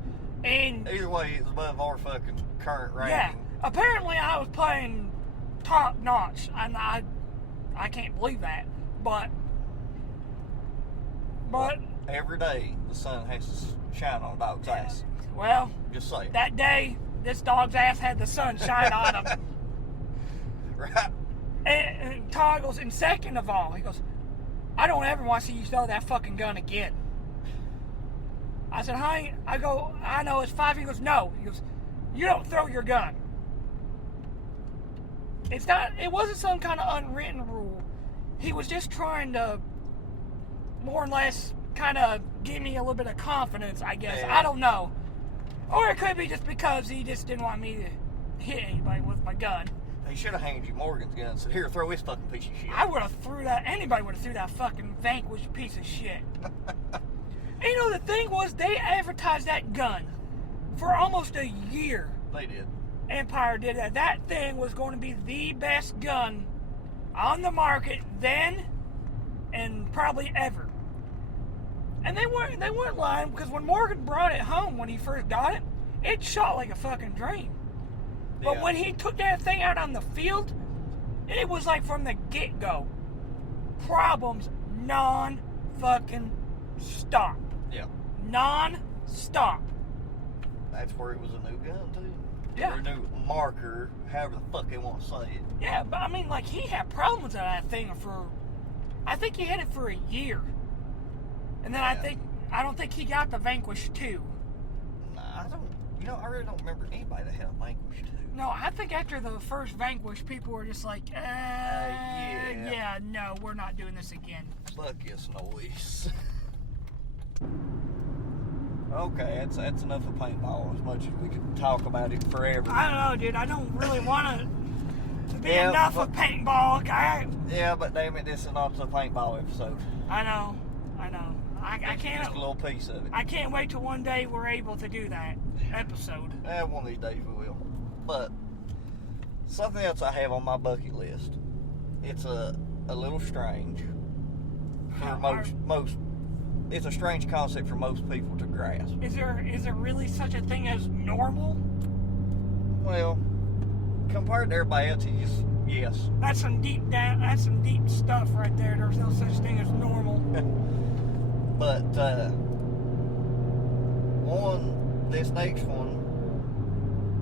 And either way, it's above our fucking current ranking. Yeah. Apparently I was playing top notch. And I can't believe that. But every day the sun has to shine on a dog's ass. Well, just say that day this dog's ass had the sun shine on him. Right. And Todd goes, and second of all, he goes, I don't ever want to see you throw that fucking gun again. I said, honey, I go, I know it's 5. He goes, no. He goes, you don't throw your gun. It wasn't some kind of unwritten rule. He was just trying to more or less kind of give me a little bit of confidence, I guess. Yeah. I don't know. Or it could be just because he just didn't want me to hit anybody with my gun. He should have handed you Morgan's gun and said, here, throw this fucking piece of shit. I would have threw that. Anybody would have threw that fucking vanquished piece of shit. And you know, the thing was, they advertised that gun for almost a year. They did. Empire did that. That thing was going to be the best gun on the market then and probably ever. And they weren't lying, because when Morgan brought it home when he first got it, it shot like a fucking dream. But when he took that thing out on the field, it was like from the get-go. Problems non-fucking stop. Yeah. Non-stop. That's where it was a new gun, too. Yeah. Or a new marker, however the fuck they want to say it. Yeah, but I mean, like, he had problems with that thing for, I think he had it for a year. And then I don't think he got the Vanquish 2. Nah, I really don't remember anybody that had a Vanquish 2. No, I think after the first Vanquish, people were just like, yeah, no, we're not doing this again. Fuck yes, noise. Okay, that's enough of paintball, as much as we could talk about it forever. I don't know, dude. I don't really want to be enough of paintball. Yeah, but damn it, this is not the paintball episode. I know. I can't. Just a little piece of it. I can't wait till one day we're able to do that episode. One of these days we will. But something else I have on my bucket list. It's a little strange for most. It's a strange concept for most people to grasp. Is there really such a thing as normal? Well, compared to everybody else, yes. That's some deep stuff right there. There's no such thing as normal. But this next one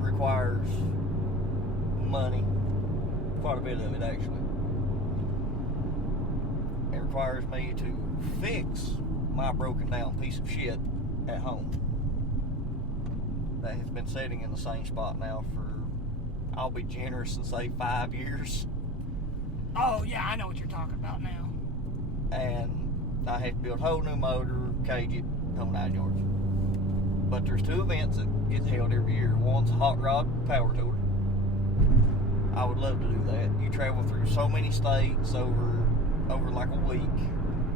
requires money, quite a bit of it actually. It requires me to fix my broken down piece of shit at home that has been sitting in the same spot now for, I'll be generous and say 5 years. Oh yeah, I know what you're talking about now. And I have to build a whole new motor, cage it, whole 9 yards. But there's 2 events that get held every year. One's a hot rod power tour. I would love to do that. You travel through so many states over like a week.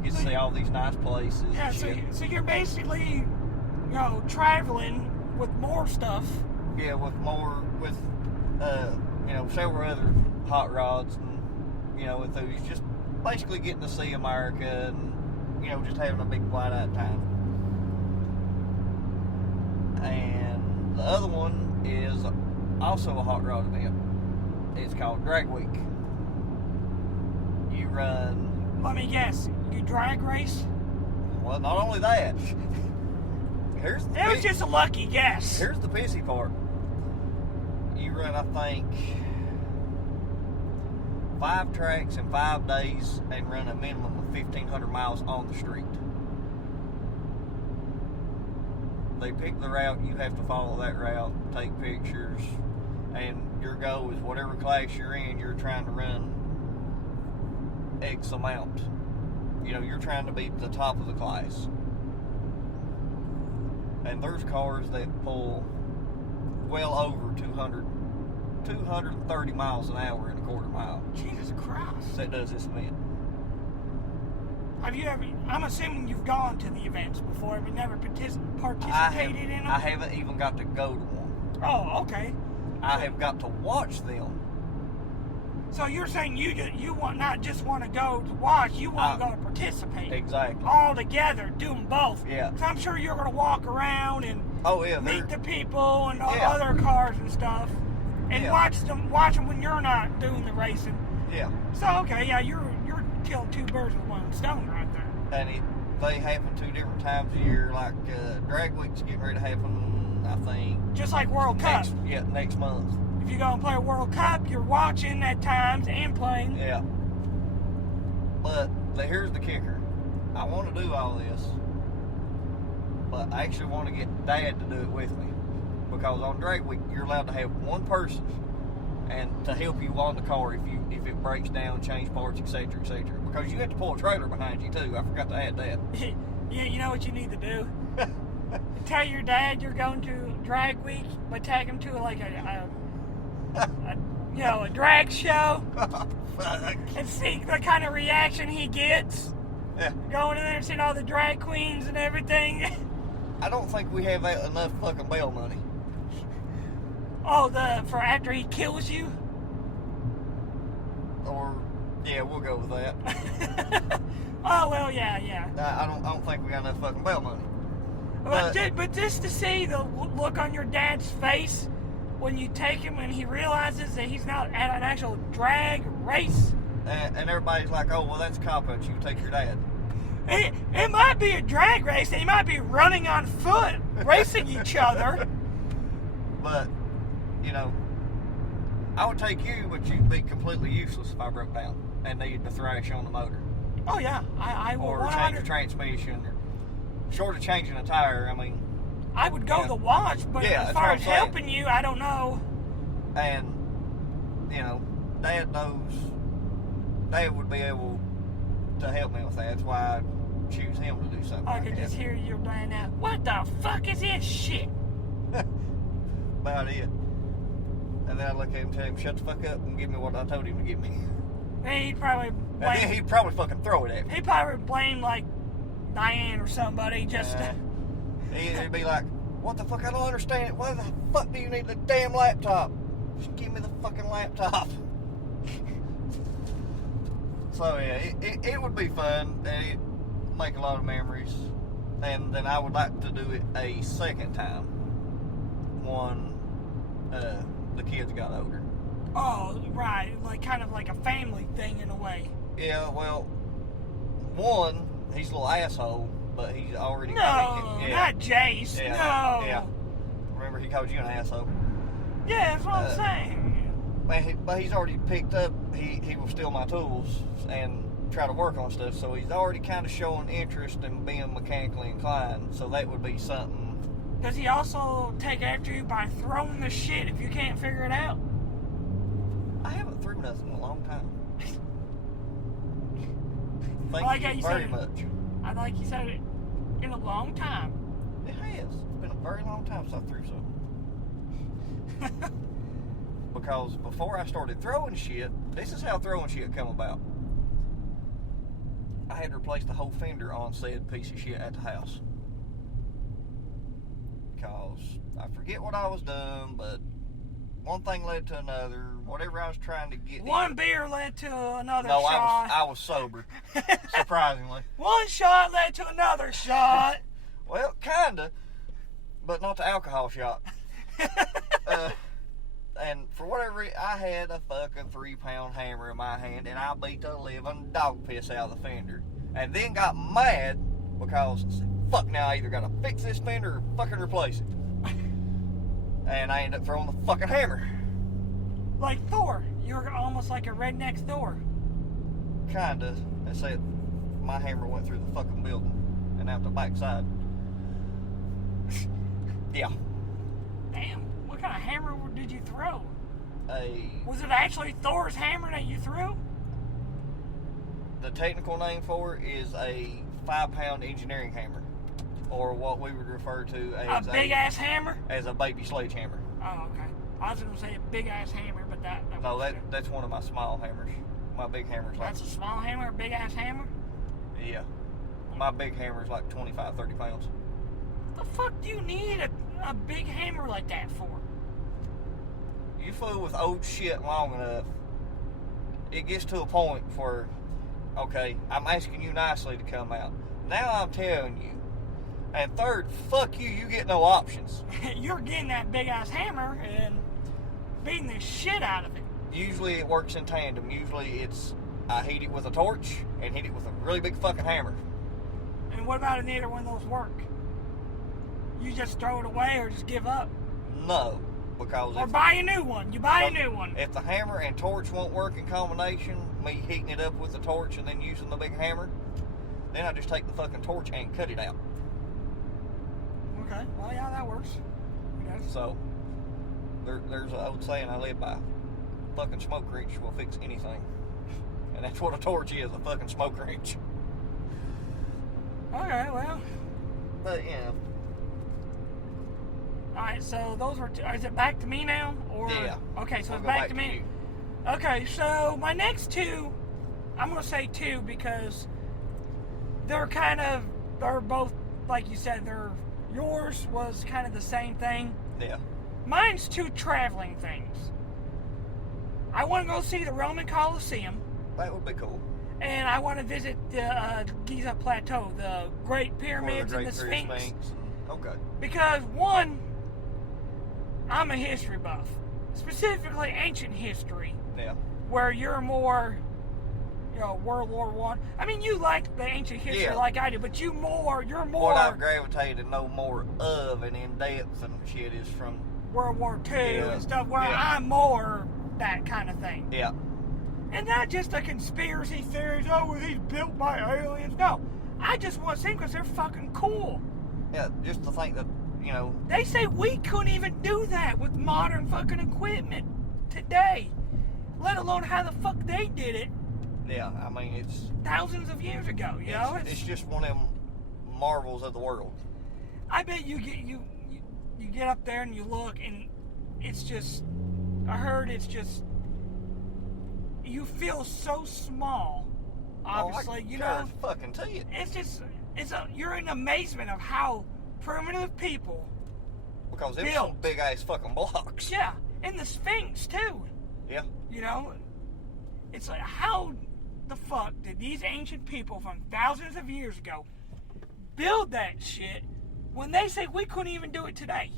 You get to see all these nice places. Yeah, so you're basically, traveling with more stuff. Yeah, with several other hot rods and, with those. Just basically getting to see America and, just having a big flat-out time. And the other one is also a hot rod event. It's called Drag Week. You run... Let me guess, you drag race? Well, not only that. It was just a lucky guess. Here's the pissy part. You run, I think, 5 tracks in 5 days and run a minimum of 1,500 miles on the street. They pick the route, you have to follow that route, take pictures, and your goal is whatever class you're in, you're trying to run X amount. You're trying to be the top of the class. And there's cars that pull well over 230 miles an hour in a quarter mile. Jesus Christ. That does this event. Have you ever, I'm assuming you've gone to the events before, but never participated in them? I haven't even got to go to one. Oh, okay. I have got to watch them. So you're saying you want not just want to go to watch, you want to go to participate. Exactly. All together, do them both. Yeah. So I'm sure you're going to walk around and meet the people and other cars and stuff, and watch them when you're not doing the racing. Yeah. So okay, yeah, you're killing 2 birds with 1 stone right there. And they happen 2 different times a year. Like Drag Week's getting ready to happen, I think. Just like World Cup. Next month. If you go and play a World Cup, you're watching at times and playing. Yeah. But here's the kicker. I want to do all this, but I actually want to get Dad to do it with me. Because on Drag Week, you're allowed to have 1 person and to help you on the car if it breaks down, change parts, etc., etc. Because you have to pull a trailer behind you too. I forgot to add that. Yeah, you know what you need to do? Tell your dad you're going to Drag Week, but tag him to like a a drag show Fuck. and see the kind of reaction he gets. Yeah. Going in there and seeing all the drag queens and everything. I don't think we have enough fucking bail money. Oh, for after he kills you? Or, yeah, we'll go with that. Oh, well, yeah. I don't think we got enough fucking bail money. But just to see the look on your dad's face when you take him and he realizes that he's not at an actual drag race. And everybody's like, oh, well, that's cop-out. You take your dad. It might be a drag race. They might be running on foot, racing each other. But, I would take you, but you'd be completely useless if I broke down and needed to thrash on the motor. Oh, yeah. I will. Or change the transmission. Or short of changing a tire, I would go the watch, but as far as helping you, I don't know. And, Dad knows. Dad would be able to help me with that. That's why I choose him to do something. I could just hear your dad now. What the fuck is this shit? About it. And then I look at him and tell him, shut the fuck up and give me what I told him to give me. And he'd probably blame... And then he'd probably fucking throw it at me. He'd probably blame, Diane or somebody just... He'd be like, what the fuck, I don't understand it. Why the fuck do you need the damn laptop? Just give me the fucking laptop. So, yeah, it would be fun. It'd make a lot of memories. And then I would like to do it a second time. When the kids got older. Oh, right. Kind of like a family thing in a way. Yeah, well, one, he's a little asshole, but he's already... No, not Jace. Yeah, no. Yeah. Remember, he called you an asshole. Yeah, that's what I'm saying. But he's already picked up, he will steal my tools and try to work on stuff, so he's already kind of showing interest in being mechanically inclined, so that would be something. Does he also take after you by throwing the shit if you can't figure it out? I haven't threw nothing in a long time. Thank you very much. I like you said it in a long time. It has. It's been a very long time since I threw something. Because before I started throwing shit, this is how throwing shit come about. I had to replace the whole fender on said piece of shit at the house. Because I forget what I was doing, but one thing led to another. Whatever I was trying to get. One beer led to another shot. No, I was sober. Surprisingly. One shot led to another shot. Well, kinda, but not the alcohol shot. And for whatever reason, I had a fucking 3-pound hammer in my hand, and I beat the living dog piss out of the fender. And then got mad because I said, fuck, now I either gotta fix this fender or fucking replace it. And I ended up throwing the fucking hammer. Like Thor. You're almost like a redneck Thor. Kinda. They said my hammer went through the fucking building and out the backside. Yeah. Damn. What kind of hammer did you throw? Was it actually Thor's hammer that you threw? The technical name for it is a 5-pound engineering hammer. Or what we would refer to as a big-ass hammer? As a baby sledgehammer. Oh, okay. I was going to say a big-ass hammer, but that no, that's one of my small hammers. My big hammer's That's a small hammer, a big-ass hammer? Yeah. My big hammer's like 25, 30 pounds. The fuck do you need a big hammer like that for? You fool with old shit long enough, it gets to a point where, okay, I'm asking you nicely to come out. Now I'm telling you. And third, fuck you, you get no options. You're getting that big-ass hammer and beating the shit out of it. Usually it works in tandem. Usually it's, I hit it with a torch and hit it with a really big fucking hammer. And what about if neither one of those work? You just throw it away or just give up? No, because or buy a new one. You buy a new one. If the hammer and torch won't work in combination, me heating it up with the torch and then using the big hammer, then I just take the fucking torch and cut it out. Okay, well, yeah, that works. So, there's an old saying I live by. Fucking smoke wrench will fix anything. And that's what a torch is, a fucking smoke wrench. Okay, well. But, yeah. Alright, so those were... is it back to me now? Or yeah. Okay, so We'll it's back to me. Okay, so my next two, I'm going to say two because they're both, like you said, yours was kind of the same thing. Yeah. Mine's two traveling things. I want to go see the Roman Coliseum. That would be cool. And I want to visit the Giza Plateau, the Great Pyramids and the Sphinx. Okay. Because, one, I'm a history buff. Specifically ancient history. Yeah. Where you're more, World War One. I mean, you like the ancient history like I do, but you're more... What I've gravitated to know more of and in depth and shit is from... World War II and stuff, where I'm more that kind of thing. Yeah. And not just the conspiracy theories, was these built by aliens? No. I just want to see them because they're fucking cool. Yeah, just to think that, They say we couldn't even do that with modern fucking equipment today. Let alone how the fuck they did it. Yeah, I mean, it's... thousands of years ago, It's just one of them marvels of the world. I bet you get up there and you look and it's just... I heard it's just... You feel so small, obviously, fucking tell you. It's just... you're in amazement of how primitive people... Because there's some big-ass fucking blocks. Yeah, and the Sphinx, too. Yeah. It's like, how the fuck did these ancient people from thousands of years ago build that shit when they say we couldn't even do it today?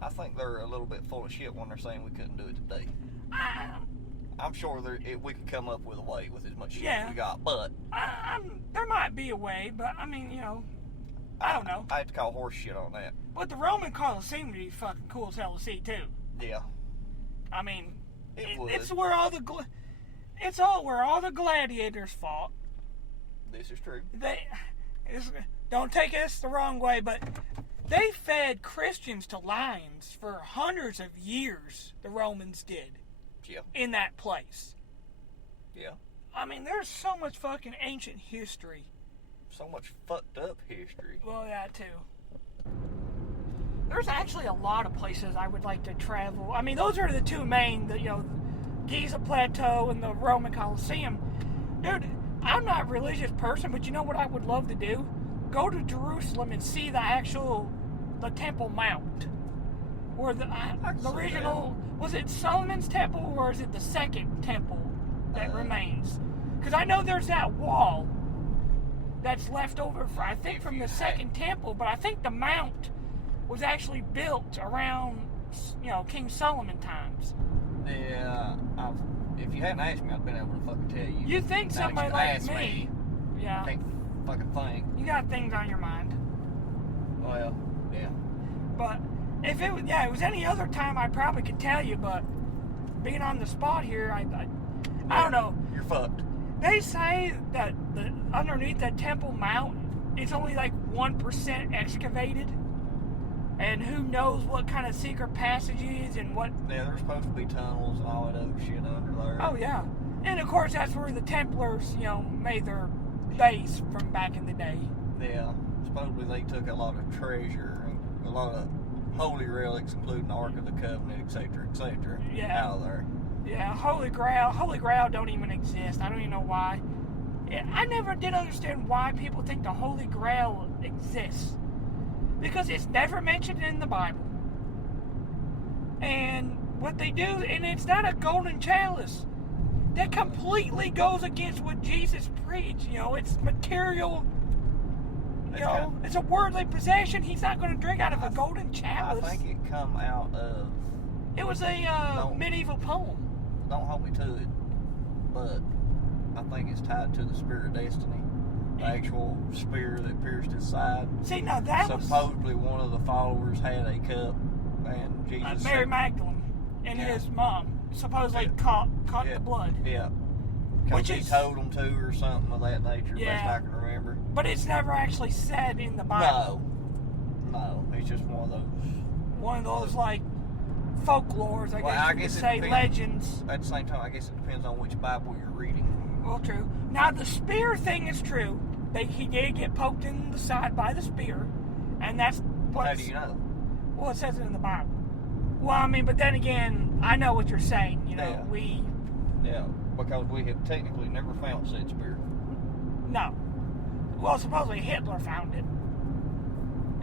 I think they're a little bit full of shit when they're saying we couldn't do it today. I'm sure we could come up with a way with as much shit as we got, but... there might be a way, but, I mean, I don't know. I had to call horse shit on that. But the Roman Coliseum would be fucking cool as hell to see, too. Yeah. I mean... It's where all the gladiators fought. This is true. Don't take this the wrong way, but they fed Christians to lions for hundreds of years. The Romans did. Yeah. In that place. Yeah. I mean, there's so much fucking ancient history. So much fucked up history. Well, yeah, too. There's actually a lot of places I would like to travel. I mean, those are the two main, Giza Plateau and the Roman Coliseum. Dude, I'm not a religious person, but you know what I would love to do? Go to Jerusalem and see the Temple Mount. Where the original, was it Solomon's temple or is it the second temple that remains? Because I know there's that wall that's left over, from the second temple, but I think the mount was actually built around, King Solomon times. Yeah, if you hadn't asked me, I'd been able to fucking tell you. You think somebody like me? Yeah. I fucking think. You got things on your mind. Well, yeah. But if it was any other time, I probably could tell you. But being on the spot here, I don't know. You're fucked. They say that underneath that Temple Mount, it's only like 1% excavated. And who knows what kind of secret passages and what... Yeah, there's supposed to be tunnels and all that other shit under there. Oh, yeah. And, of course, that's where the Templars, made their base from back in the day. Yeah. Supposedly they took a lot of treasure and a lot of holy relics, including the Ark of the Covenant, etc., out of there. Yeah, Holy Grail. Holy Grail don't even exist. I don't even know why. I never did understand why people think the Holy Grail exists. Because it's never mentioned in the Bible. And what they do, and it's not a golden chalice. That completely goes against what Jesus preached. It's material. It's a worldly possession. He's not going to drink out of a golden chalice. I think it come out of... It was a medieval poem. Don't hold me to it. But I think it's tied to the Spear of Destiny. The actual spear that pierced his side. See, now that supposedly one of the followers had a cup, and Jesus. Mary Magdalene and his mom supposedly caught the blood. Yeah. Which he told them to, or something of that nature. Best I can remember. But it's never actually said in the Bible. No, it's just one of those. One of those like folklores, I guess you could say, legends. At the same time, I guess it depends on which Bible you're reading. Well, true. Now the spear thing is true. He did get poked in the side by the spear, and that's what. How do you know? Well, it says it in the Bible. Well, I mean, but then again, I know what you're saying. You know, Yeah, because we have technically never found said spear. No. Well, supposedly Hitler found it.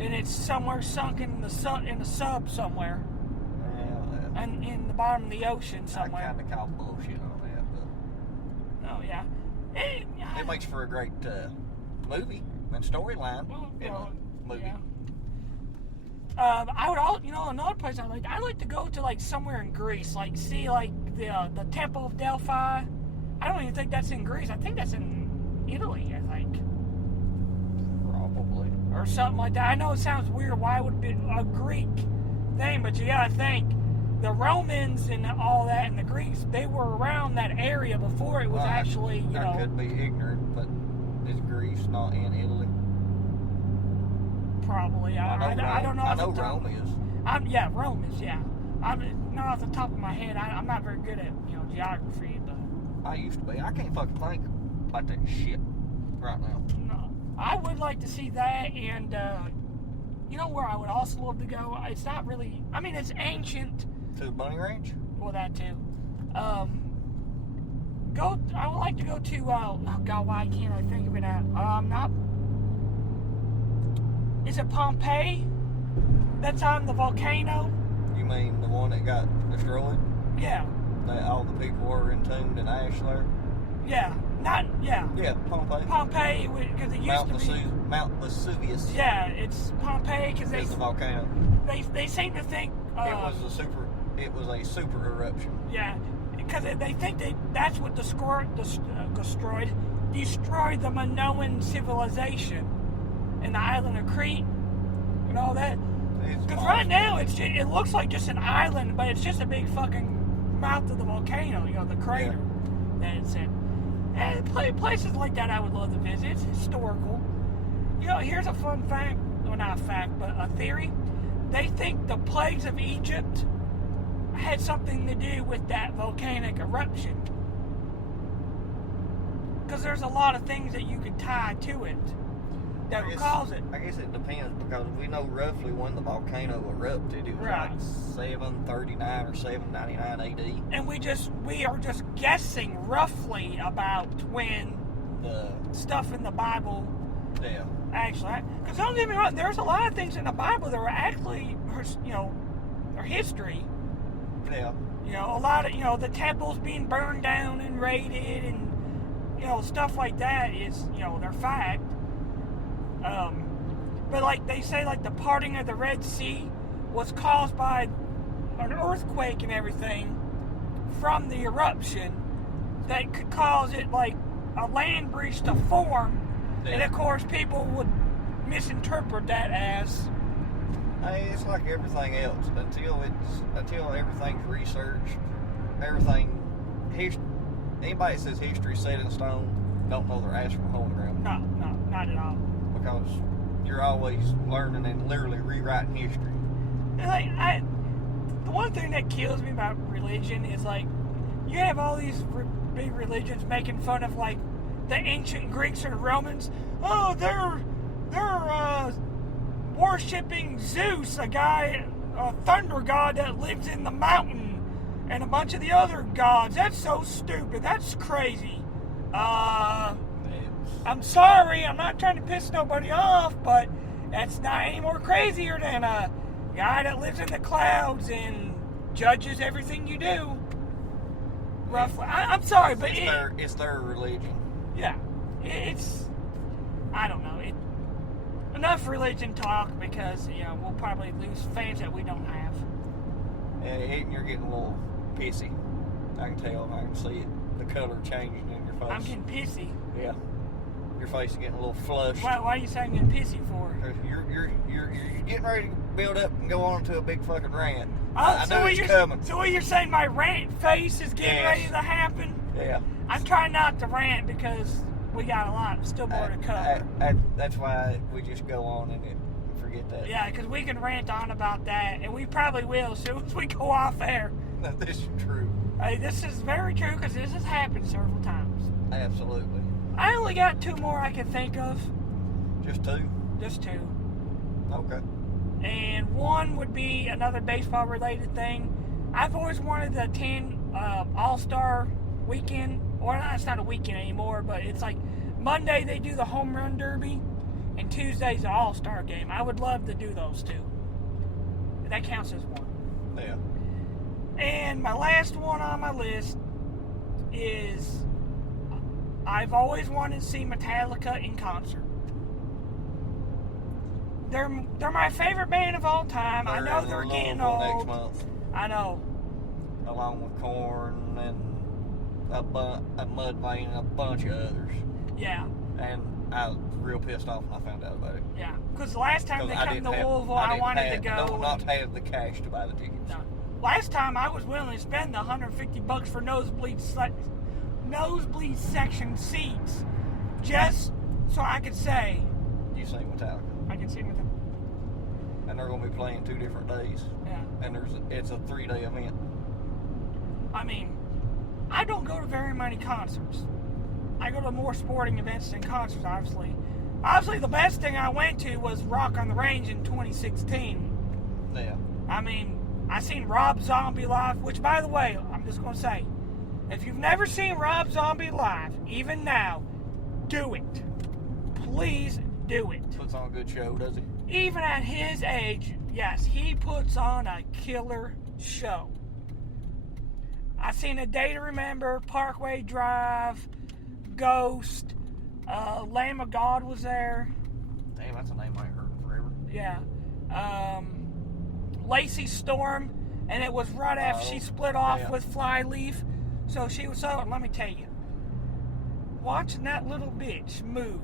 And it's somewhere sunk in the sub somewhere. Yeah. And in the bottom of the ocean somewhere. I kind of call bullshit on that, but... Oh, yeah. It makes for a great movie and storyline in a movie. Yeah. I would another place I'd like to go to, like, somewhere in Greece, like, see, like, the Temple of Delphi. I don't even think that's in Greece. I think that's in Italy, I think. Probably. Or something like that. I know it sounds weird. Why would it be a Greek thing? But you gotta think, the Romans and all that, and the Greeks, they were around that area before it was actually, you know. I could be ignorant, but is Greece not in Italy? Probably. I don't know. I know Rome is. Rome is, yeah. I'm not off the top of my head. I'm not very good at, geography, but... I used to be. I can't fucking think about that shit right now. No. I would like to see that, and, you know where I would also love to go? It's not really... I mean, it's ancient. To the Bunny Ranch? Well, that too. I would like to go to, oh God, why can't I think of it now? Is it Pompeii? That's on the volcano? You mean the one that got destroyed? Yeah. That all the people were entombed in ash there? Yeah. Yeah, Pompeii. Pompeii, because it used to be... Mount Vesuvius. Yeah, it's Pompeii, because It's a volcano. They seem to think... It was a super eruption. Yeah, because they think that's what destroyed the Minoan civilization in the island of Crete and all that. Because right now it looks like just an island, but it's just a big fucking mouth of the volcano. The crater that it's in. And places like that I would love to visit. It's historical. Here's a fun fact. Well, not a fact, but a theory. They think the plagues of Egypt had something to do with that volcanic eruption. Because there's a lot of things that you could tie to it that would cause it. I guess it depends, because we know roughly when the volcano erupted. It was Right. like 739 or 799 AD. And we are just guessing roughly about when The stuff in the Bible yeah. actually... Because don't get me wrong, there's a lot of things in the Bible that are actually, are history. Yeah. A lot of, the temples being burned down and raided and, stuff like that is, they're fact. But like they say, like the parting of the Red Sea was caused by an earthquake and everything from the eruption that could cause it, like, a land bridge to form. Yeah. And of course people would misinterpret that as... Hey, it's like everything else. Until everything's researched, anybody that says history set in stone don't know their ass from a hole in the ground. No, not at all. Because you're always learning and literally rewriting history. Like, the one thing that kills me about religion is, like, you have all these big religions making fun of, like, the ancient Greeks or the Romans. Oh, they're worshipping Zeus, a thunder god that lives in the mountain, and a bunch of the other gods. That's so stupid. That's crazy. I'm sorry, I'm not trying to piss nobody off, but that's not any more crazier than a guy that lives in the clouds and judges everything you do. Roughly. I'm sorry, but it's their religion. Yeah. I don't know. Enough religion talk, because, we'll probably lose fans that we don't have. And you're getting a little pissy. I can tell. I can see it. The color changing in your face. I'm getting pissy. Yeah. Your face is getting a little flushed. Why are you saying I'm getting pissy for? You're getting ready to build up and go on to a big fucking rant. I know it's coming. So what you're saying, my rant face is getting ready to happen? Yeah. I'm trying not to rant because we got a lot still more to cover. That's why we just go on and forget that. Yeah, because we can rant on about that, and we probably will as soon as we go off air. No, this is true. Hey, this is very true, because this has happened several times. Absolutely. I only got 2 more I can think of. Just 2? Just 2. Okay. And one would be another baseball-related thing. I've always wanted to attend All-Star weekend, or it's not a weekend anymore, but it's like Monday they do the home run derby, and Tuesday's the All-Star game. I would love to do those two. That counts as one. Yeah. And my last one on my list is I've always wanted to see Metallica in concert. They're my favorite band of all time. I know they're getting old. Next month, I know. along with Korn and a Mudvayne and a bunch of others. Yeah. And I was real pissed off when I found out about it. Yeah. Because the last time they came to Louisville, I wanted to go. No, not have the cash to buy the tickets. No. Last time I was willing to spend the $150 for nosebleed section seats, just so I could say You sing Metallica. I can see with them. And they're going to be playing 2 different days. Yeah. And it's a 3-day event. I mean, I don't go to very many concerts. I go to more sporting events than concerts, obviously. Obviously, the best thing I went to was Rock on the Range in 2016. Yeah. I mean, I seen Rob Zombie live, which, by the way, I'm just going to say, if you've never seen Rob Zombie live, even now, do it. Please do it. Puts on a good show, does he? Even at his age, yes, he puts on a killer show. I seen A Day to Remember, Parkway Drive, Ghost, Lamb of God was there. Damn, that's a name I ain't heard forever. Yeah. Lacey Storm, and it was right after she split off with Flyleaf. So she was let me tell you, watching that little bitch move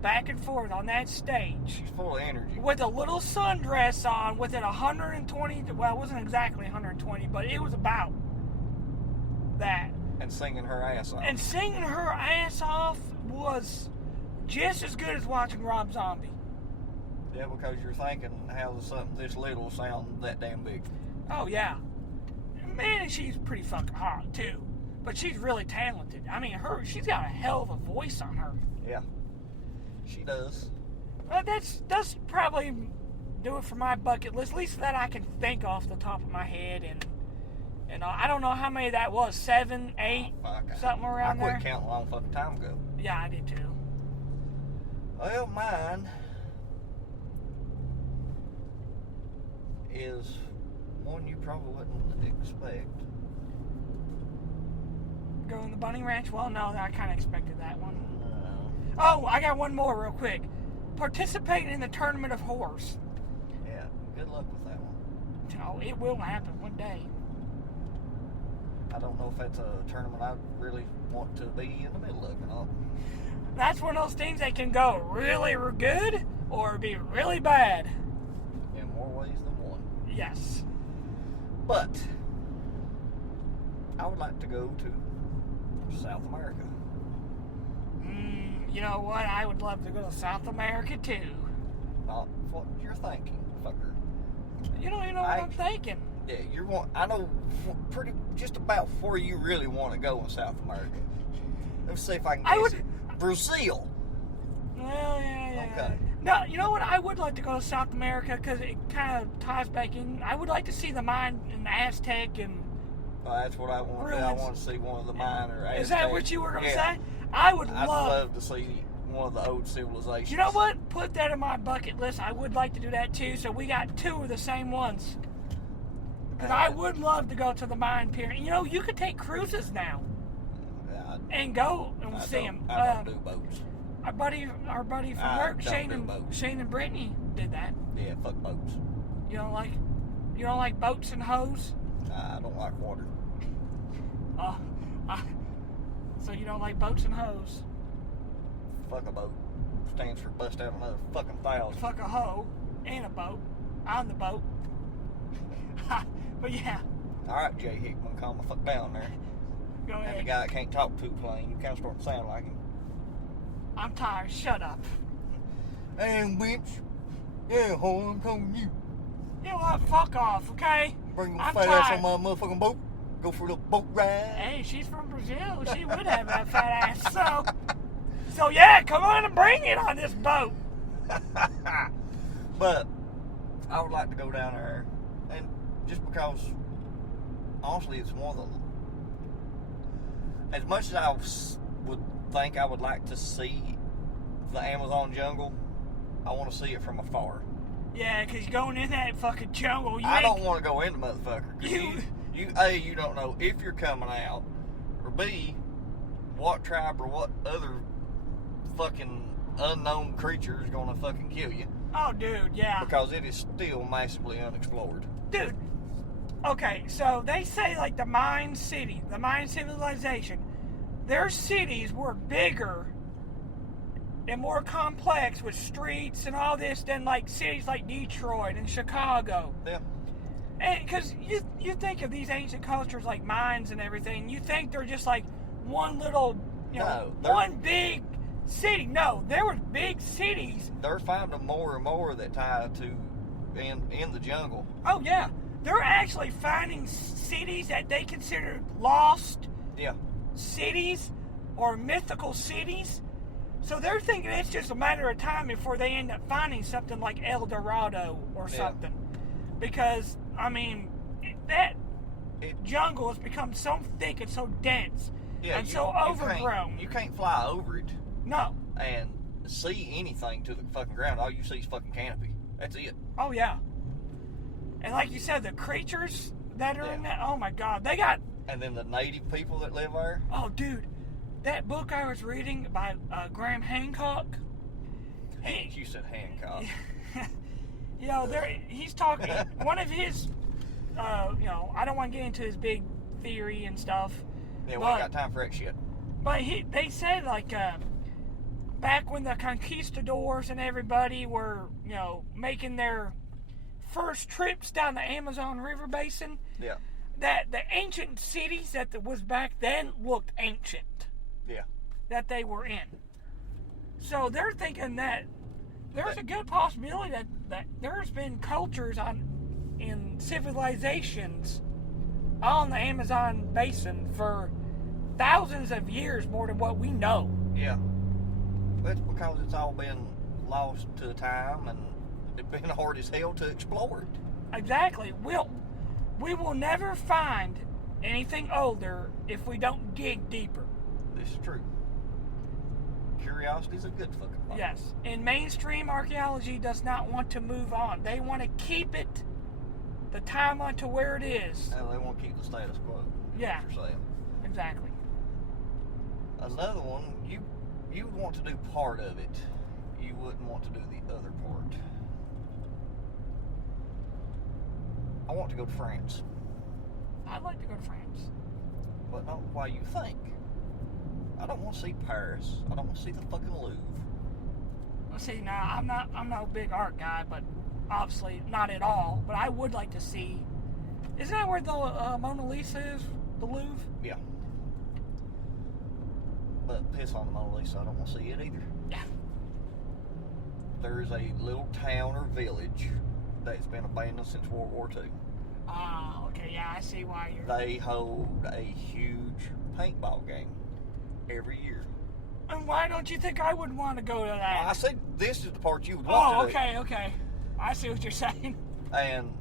back and forth on that stage. She's full of energy. With a little sundress on, with it 120, well, it wasn't exactly 120, but it was about that. And singing her ass off. And singing her ass off was just as good as watching Rob Zombie. Yeah, because you're thinking, how does something this little sound that damn big? Oh, yeah. Man, she's pretty fucking hot, too. But she's really talented. I mean, she's got a hell of a voice on her. Yeah, she does. That's probably do it for my bucket list. At least that I can think off the top of my head. And I don't know how many that was. 7, 8, something around there. I quit counting a long fucking time ago. Yeah, I did too. Well, mine is one you probably wouldn't expect. Go in the Bunny Ranch? Well, no, I kind of expected that one. No. Oh, I got one more real quick. Participating in the Tournament of Horrors. Yeah, good luck with that one. Oh, it will happen one day. I don't know if that's a tournament I really want to be in the middle of or not. That's one of those things that can go really good or be really bad. In more ways than one. Yes. But I would like to go to South America. You know what? I would love to go to South America too. Not what you're thinking, fucker. You know what I'm thinking. Yeah, I know pretty just about where you really want to go in South America. Let's see if I can guess it. Brazil. Well, yeah. Okay. No, you know what? I would like to go to South America because it kind of ties back in. I would like to see the Mayan and the Aztec and. That's what I want to do. I want to see one of the Mayan or Aztec. Is that what you were going to say? I'd love to see one of the old civilizations. You know what? Put that in my bucket list. I would like to do that too. So we got 2 of the same ones. Because I would love to go to the Mayan pyramid. You know, you could take cruises now. And go and see them. I don't do boats. Our buddy from work, Shane and Brittany did that. Yeah, fuck boats. You don't like boats and hoes? I don't like water. So you don't like boats and hoes? Fuck a boat. Stands for bust out another fucking 1,000. Fuck a hoe and a boat. I'm the boat. But yeah. Alright, Jay Hickman, calm the fuck down there. Go ahead. And the guy that can't talk too plain, you kind of start to sound like him. I'm tired. Shut up. Hey, bitch. Yeah, ho, I'm calling you. You know what? Fuck off, okay? Bring my fat ass on my motherfucking boat. Go for the boat ride. Hey, she's from Brazil. She would have that fat ass. So yeah, come on and bring it on this boat. But I would like to go down there, and just because honestly, it's one of the... As much as I would think I would like to see the Amazon jungle, I want to see it from afar. Yeah, because going in that fucking jungle, I don't want to go in the motherfucker. A, you don't know if you're coming out, or B, what tribe or what other fucking unknown creature is going to fucking kill you. Oh, dude, yeah. Because it is still massively unexplored. Dude, okay, so they say, like, the Mayan city, the Mayan civilization, their cities were bigger and more complex with streets and all this than, like, cities like Detroit and Chicago. Yeah. And because you think of these ancient cultures like Mayans and everything, you think they're just like one little, one big city. No, there were big cities. They're finding more and more that tie to in the jungle. Oh yeah, they're actually finding cities that they consider lost. Yeah. Cities or mythical cities. So they're thinking it's just a matter of time before they end up finding something like El Dorado or something. Because, I mean, that jungle has become so thick and so dense and so overgrown. You can't fly over it. No. And see anything to the fucking ground. All you see is fucking canopy. That's it. Oh, yeah. And like you said, the creatures that are in that, oh my God, they got... And then the native people that live there. Oh, dude. That book I was reading by Graham Hancock. You said Hancock. He's talking, one of his, I don't want to get into his big theory and stuff. Yeah, we ain't got time for that shit. But they said, like, back when the conquistadors and everybody were, making their first trips down the Amazon River Basin, that the ancient cities that was back then looked ancient. Yeah. That they were in. So they're thinking that there's a good possibility that there's been cultures in civilizations on the Amazon basin for thousands of years more than what we know. Yeah. That's because it's all been lost to time and it's been hard as hell to explore it. Exactly. We will never find anything older if we don't dig deeper. This is true. Curiosity is a good fucking thing. Yes. And mainstream archaeology does not want to move on. They want to keep it, the timeline to where it is. And they want to keep the status quo. Yeah. What you're saying. Exactly. Another one, you would want to do part of it. You wouldn't want to do the other part. I want to go to France. I'd like to go to France. But not why you think. I don't want to see Paris. I don't want to see the fucking Louvre. Well, see, now I'm not a big art guy, but obviously not at all. But I would like to see. Isn't that where the Mona Lisa is? The Louvre? Yeah. But piss on the Mona Lisa. I don't want to see it either. Yeah. There is a little town or village that's been abandoned since World War II. Oh, okay. Yeah, I see why you're. They hold a huge paintball game every year. And why don't you think I would want to go to that? I said this is the part you would want to do. Okay. I see what you're saying. And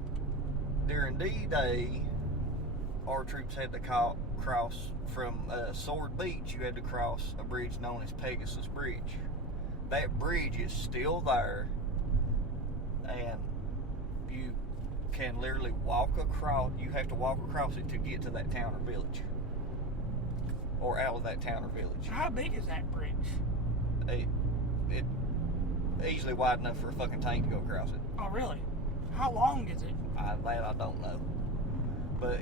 during D-Day, our troops had to cross from Sword Beach. You had to cross a bridge known as Pegasus Bridge. That bridge is still there, and you can literally walk across. You have to walk across it to get to that town or village, or out of that town or village. How big is that bridge? It easily wide enough for a fucking tank to go across it. Oh, really? How long is it? That I don't know, but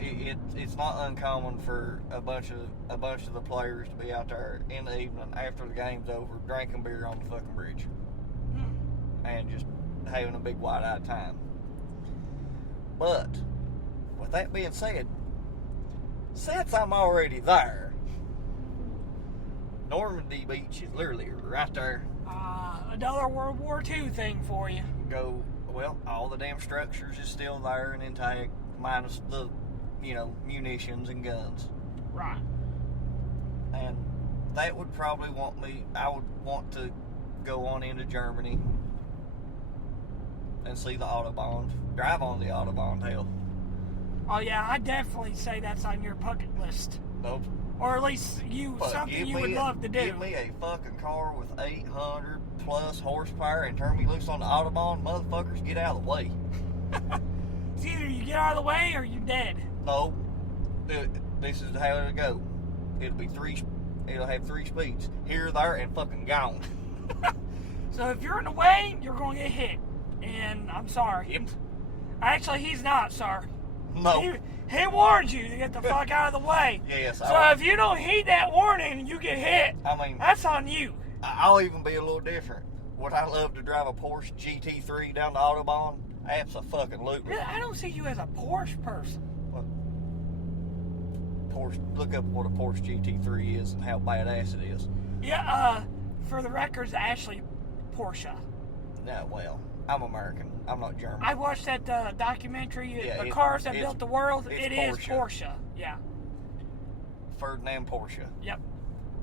it's not uncommon for a bunch of the players to be out there in the evening after the game's over, drinking beer on the fucking bridge, and just having a big wide-eyed time. But with that being said, since I'm already there, Normandy Beach is literally right there. Another World War II thing for you. All the damn structures is still there and intact, minus the, munitions and guns. Right. And that would probably I would want to go on into Germany and see the Autobahn, drive on the Autobahn, hell. Oh yeah, I definitely say that's on your bucket list. Nope. Or at least something you would love to do. Give me a fucking car with 800 plus horsepower and turn me loose on the Autobahn. Motherfuckers, get out of the way. It's either you get out of the way or you dead. No. This is how it'll go. It'll have 3 speeds. Here, there, and fucking gone. So if you're in the way, you're going to get hit. And I'm sorry. Yep. Actually, he's not, sir. No. He warned you to get the fuck out of the way. Yes. So if you don't heed that warning and you get hit, I mean, that's on you. I'll even be a little different. Would I love to drive a Porsche GT3 down the Autobahn? Absolutely. Really, I don't see you as a Porsche person. What? Porsche. Look up what a Porsche GT3 is and how badass it is. Yeah. For the record, it's actually Porsche. No, well, I'm American. I'm not German. I watched that documentary, Yeah, The Cars That Built the World. It is Porsche. Yeah. Ferdinand Porsche. Yep.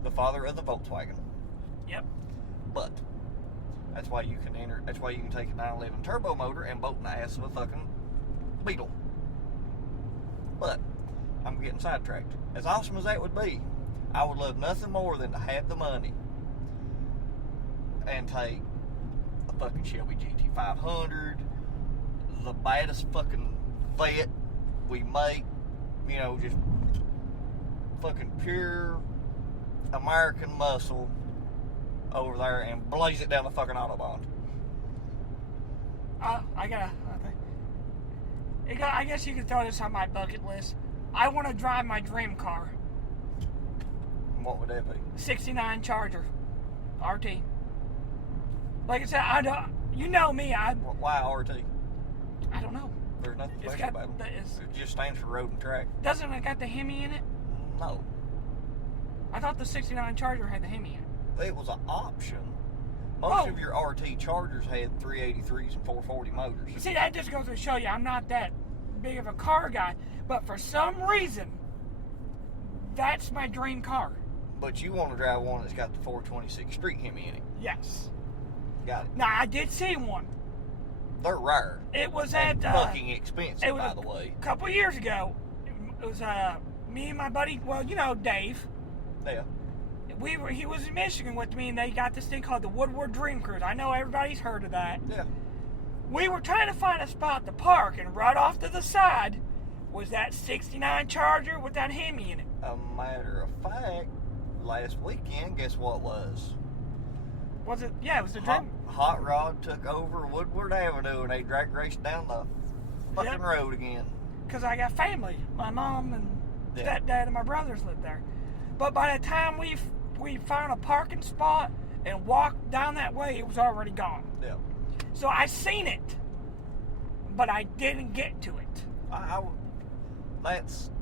The father of the Volkswagen. Yep. But that's why you can enter. That's why you can take a 911 turbo motor and bolt in the ass of a fucking Beetle. But I'm getting sidetracked. As awesome as that would be, I would love nothing more than to have the money and take a fucking Shelby GT500, the baddest fucking vet we make, you know, just fucking pure American muscle over there and blaze it down the fucking Autobahn. I guess you could throw this on my bucket list. I want to drive my dream car. What would that be? 69 Charger. RT. Like I said, you know me, Why RT? I don't know. There's nothing special about it. It just stands for road and track. Doesn't it got the Hemi in it? No. I thought the 69 Charger had the Hemi in it. It was an option. Most of your RT Chargers had 383s and 440 motors. See, that just goes to show you I'm not that big of a car guy. But for some reason, that's my dream car. But you want to drive one that's got the 426 Street Hemi in it. Yes. Got it. Now, I did see one. They're rare. It was and at... fucking expensive, by the way. A couple years ago, it was me and my buddy, well, you know, Dave. Yeah. He was in Michigan with me, and they got this thing called the Woodward Dream Cruise. I know everybody's heard of that. Yeah. We were trying to find a spot to park, and right off to the side was that 69 Charger with that Hemi in it. A matter of fact, last weekend, guess what was? Was it? Yeah, it was the Dream. Hot Rod took over Woodward Avenue, and they drag raced down the fucking road again. Because I got family. My mom and stepdad and my brothers lived there. But by the time we found a parking spot and walked down that way, it was already gone. Yeah. So I seen it, but I didn't get to it.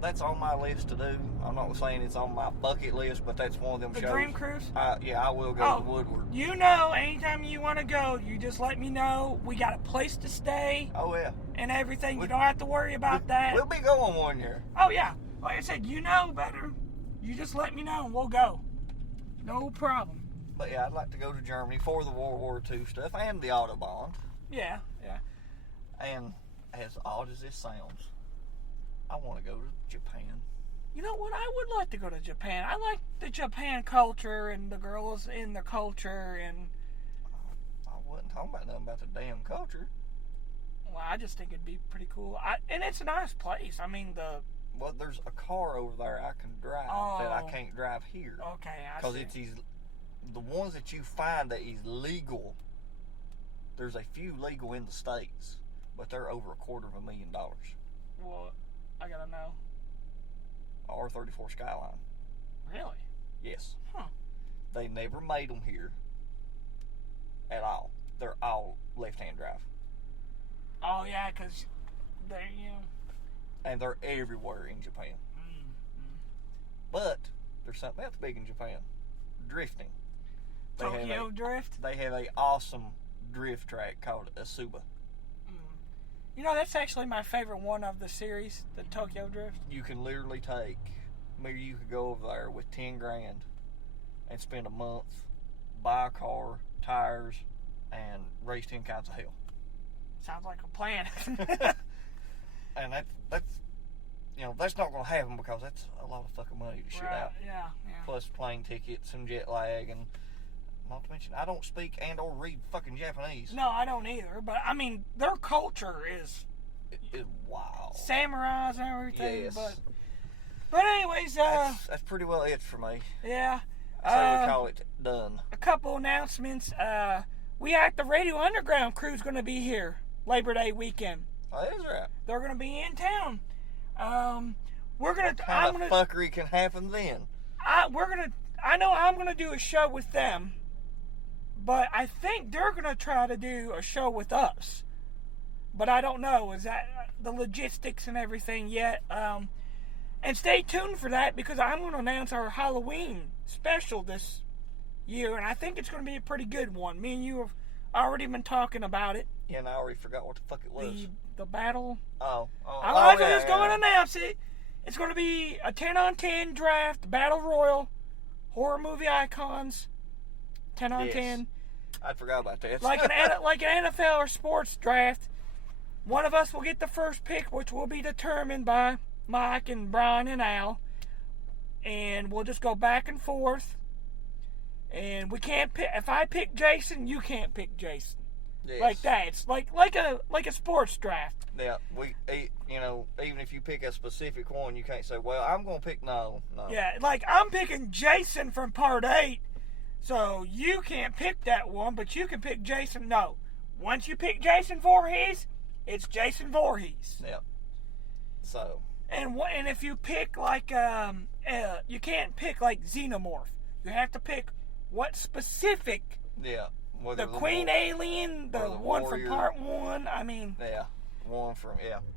That's on my list to do. I'm not saying it's on my bucket list, but that's one of them the shows. Dream Cruise? Yeah, I will go to Woodward. You know, anytime you want to go, you just let me know. We got a place to stay. Oh, yeah. And everything. You don't have to worry about that. We'll be going one year. Oh, yeah. Like I said, you know better. You just let me know and we'll go. No problem. But yeah, I'd like to go to Germany for the World War II stuff and the Autobahn. Yeah, yeah. And as odd as this sounds, I want to go to Japan. You know what? I would like to go to Japan. I like the Japan culture and the girls in the culture and... I wasn't talking about nothing about the damn culture. Well, I just think it'd be pretty cool. And it's a nice place. I mean, Well, there's a car over there I can drive that I can't drive here. Okay, I see. Because it's the ones that you find that is legal, there's a few legal in the States, but they're over $250,000. Well, I gotta know. R34 Skyline. Really? Yes. Huh. They never made them here at all. They're all left-hand drive. Oh, yeah, because they're, you know... And they're everywhere in Japan. But there's something else big in Japan. Drifting. Tokyo Drift? They have an awesome drift track called Asuba. You know, that's actually my favorite one of the series, the Tokyo Drift. You can literally maybe you could go over there with $10,000 and spend a month, buy a car, tires, and race 10 kinds of hell. Sounds like a plan. And that's that's not going to happen because that's a lot of fucking money to shit out. Yeah. Plus plane tickets and jet lag, and not to mention I don't speak and or read fucking Japanese. No, I don't either. But I mean, their culture is wild. Samurais and everything. Yes. But anyways, that's pretty well it for me. Yeah. So we call it done. A couple announcements. We at the Radio Underground crew's going to be here Labor Day weekend. Oh, that's right. They're going to be in town. We're gonna. What kind of fuckery can happen then? I know I'm gonna do a show with them, but I think they're gonna try to do a show with us. But I don't know. Is that the logistics and everything yet? And stay tuned for that because I'm going to announce our Halloween special this year, and I think it's going to be a pretty good one. Me and you have already been talking about it. Yeah, and I already forgot what the fuck it was. The battle. I'm just going to announce it. It's going to be a 10-on-10 draft, battle royal, horror movie icons, 10-on-10. I forgot about that. Like an NFL or sports draft. One of us will get the first pick, which will be determined by Mike and Brian and Al, and we'll just go back and forth. And we can't pick. If I pick Jason, you can't pick Jason. Yes. Like that. It's like a sports draft. Yeah, even if you pick a specific one, you can't say, "Well, I'm going to pick no." Yeah, like I'm picking Jason from Part 8, so you can't pick that one, but you can pick Jason. No, once you pick Jason Voorhees, it's Jason Voorhees. Yep. So. And if you pick you can't pick like Xenomorph. You have to pick what specific. Yeah. The Queen Alien, the one warrior, from Part 1. I mean. Yeah. One from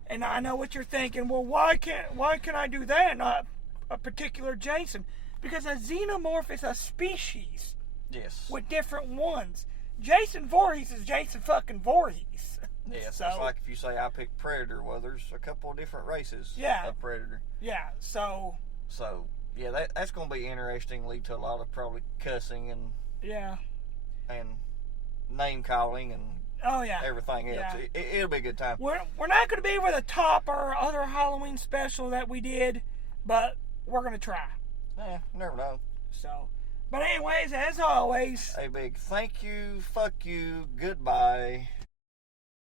And I know what you're thinking. Well, why can I do that? Not a particular Jason, because a Xenomorph is a species. Yes. With different ones. Jason Voorhees is Jason fucking Voorhees. Yeah, So, it's like if you say I picked Predator. Well, there's a couple of different races of Predator. Yeah, so yeah, that's going to be interesting. Lead to a lot of probably cussing and name calling and everything else. Yeah. It'll be a good time. We're not going to be able to top our other Halloween special that we did, but we're going to try. Yeah, never know. So, but anyways, as always, a big thank you, fuck you, goodbye.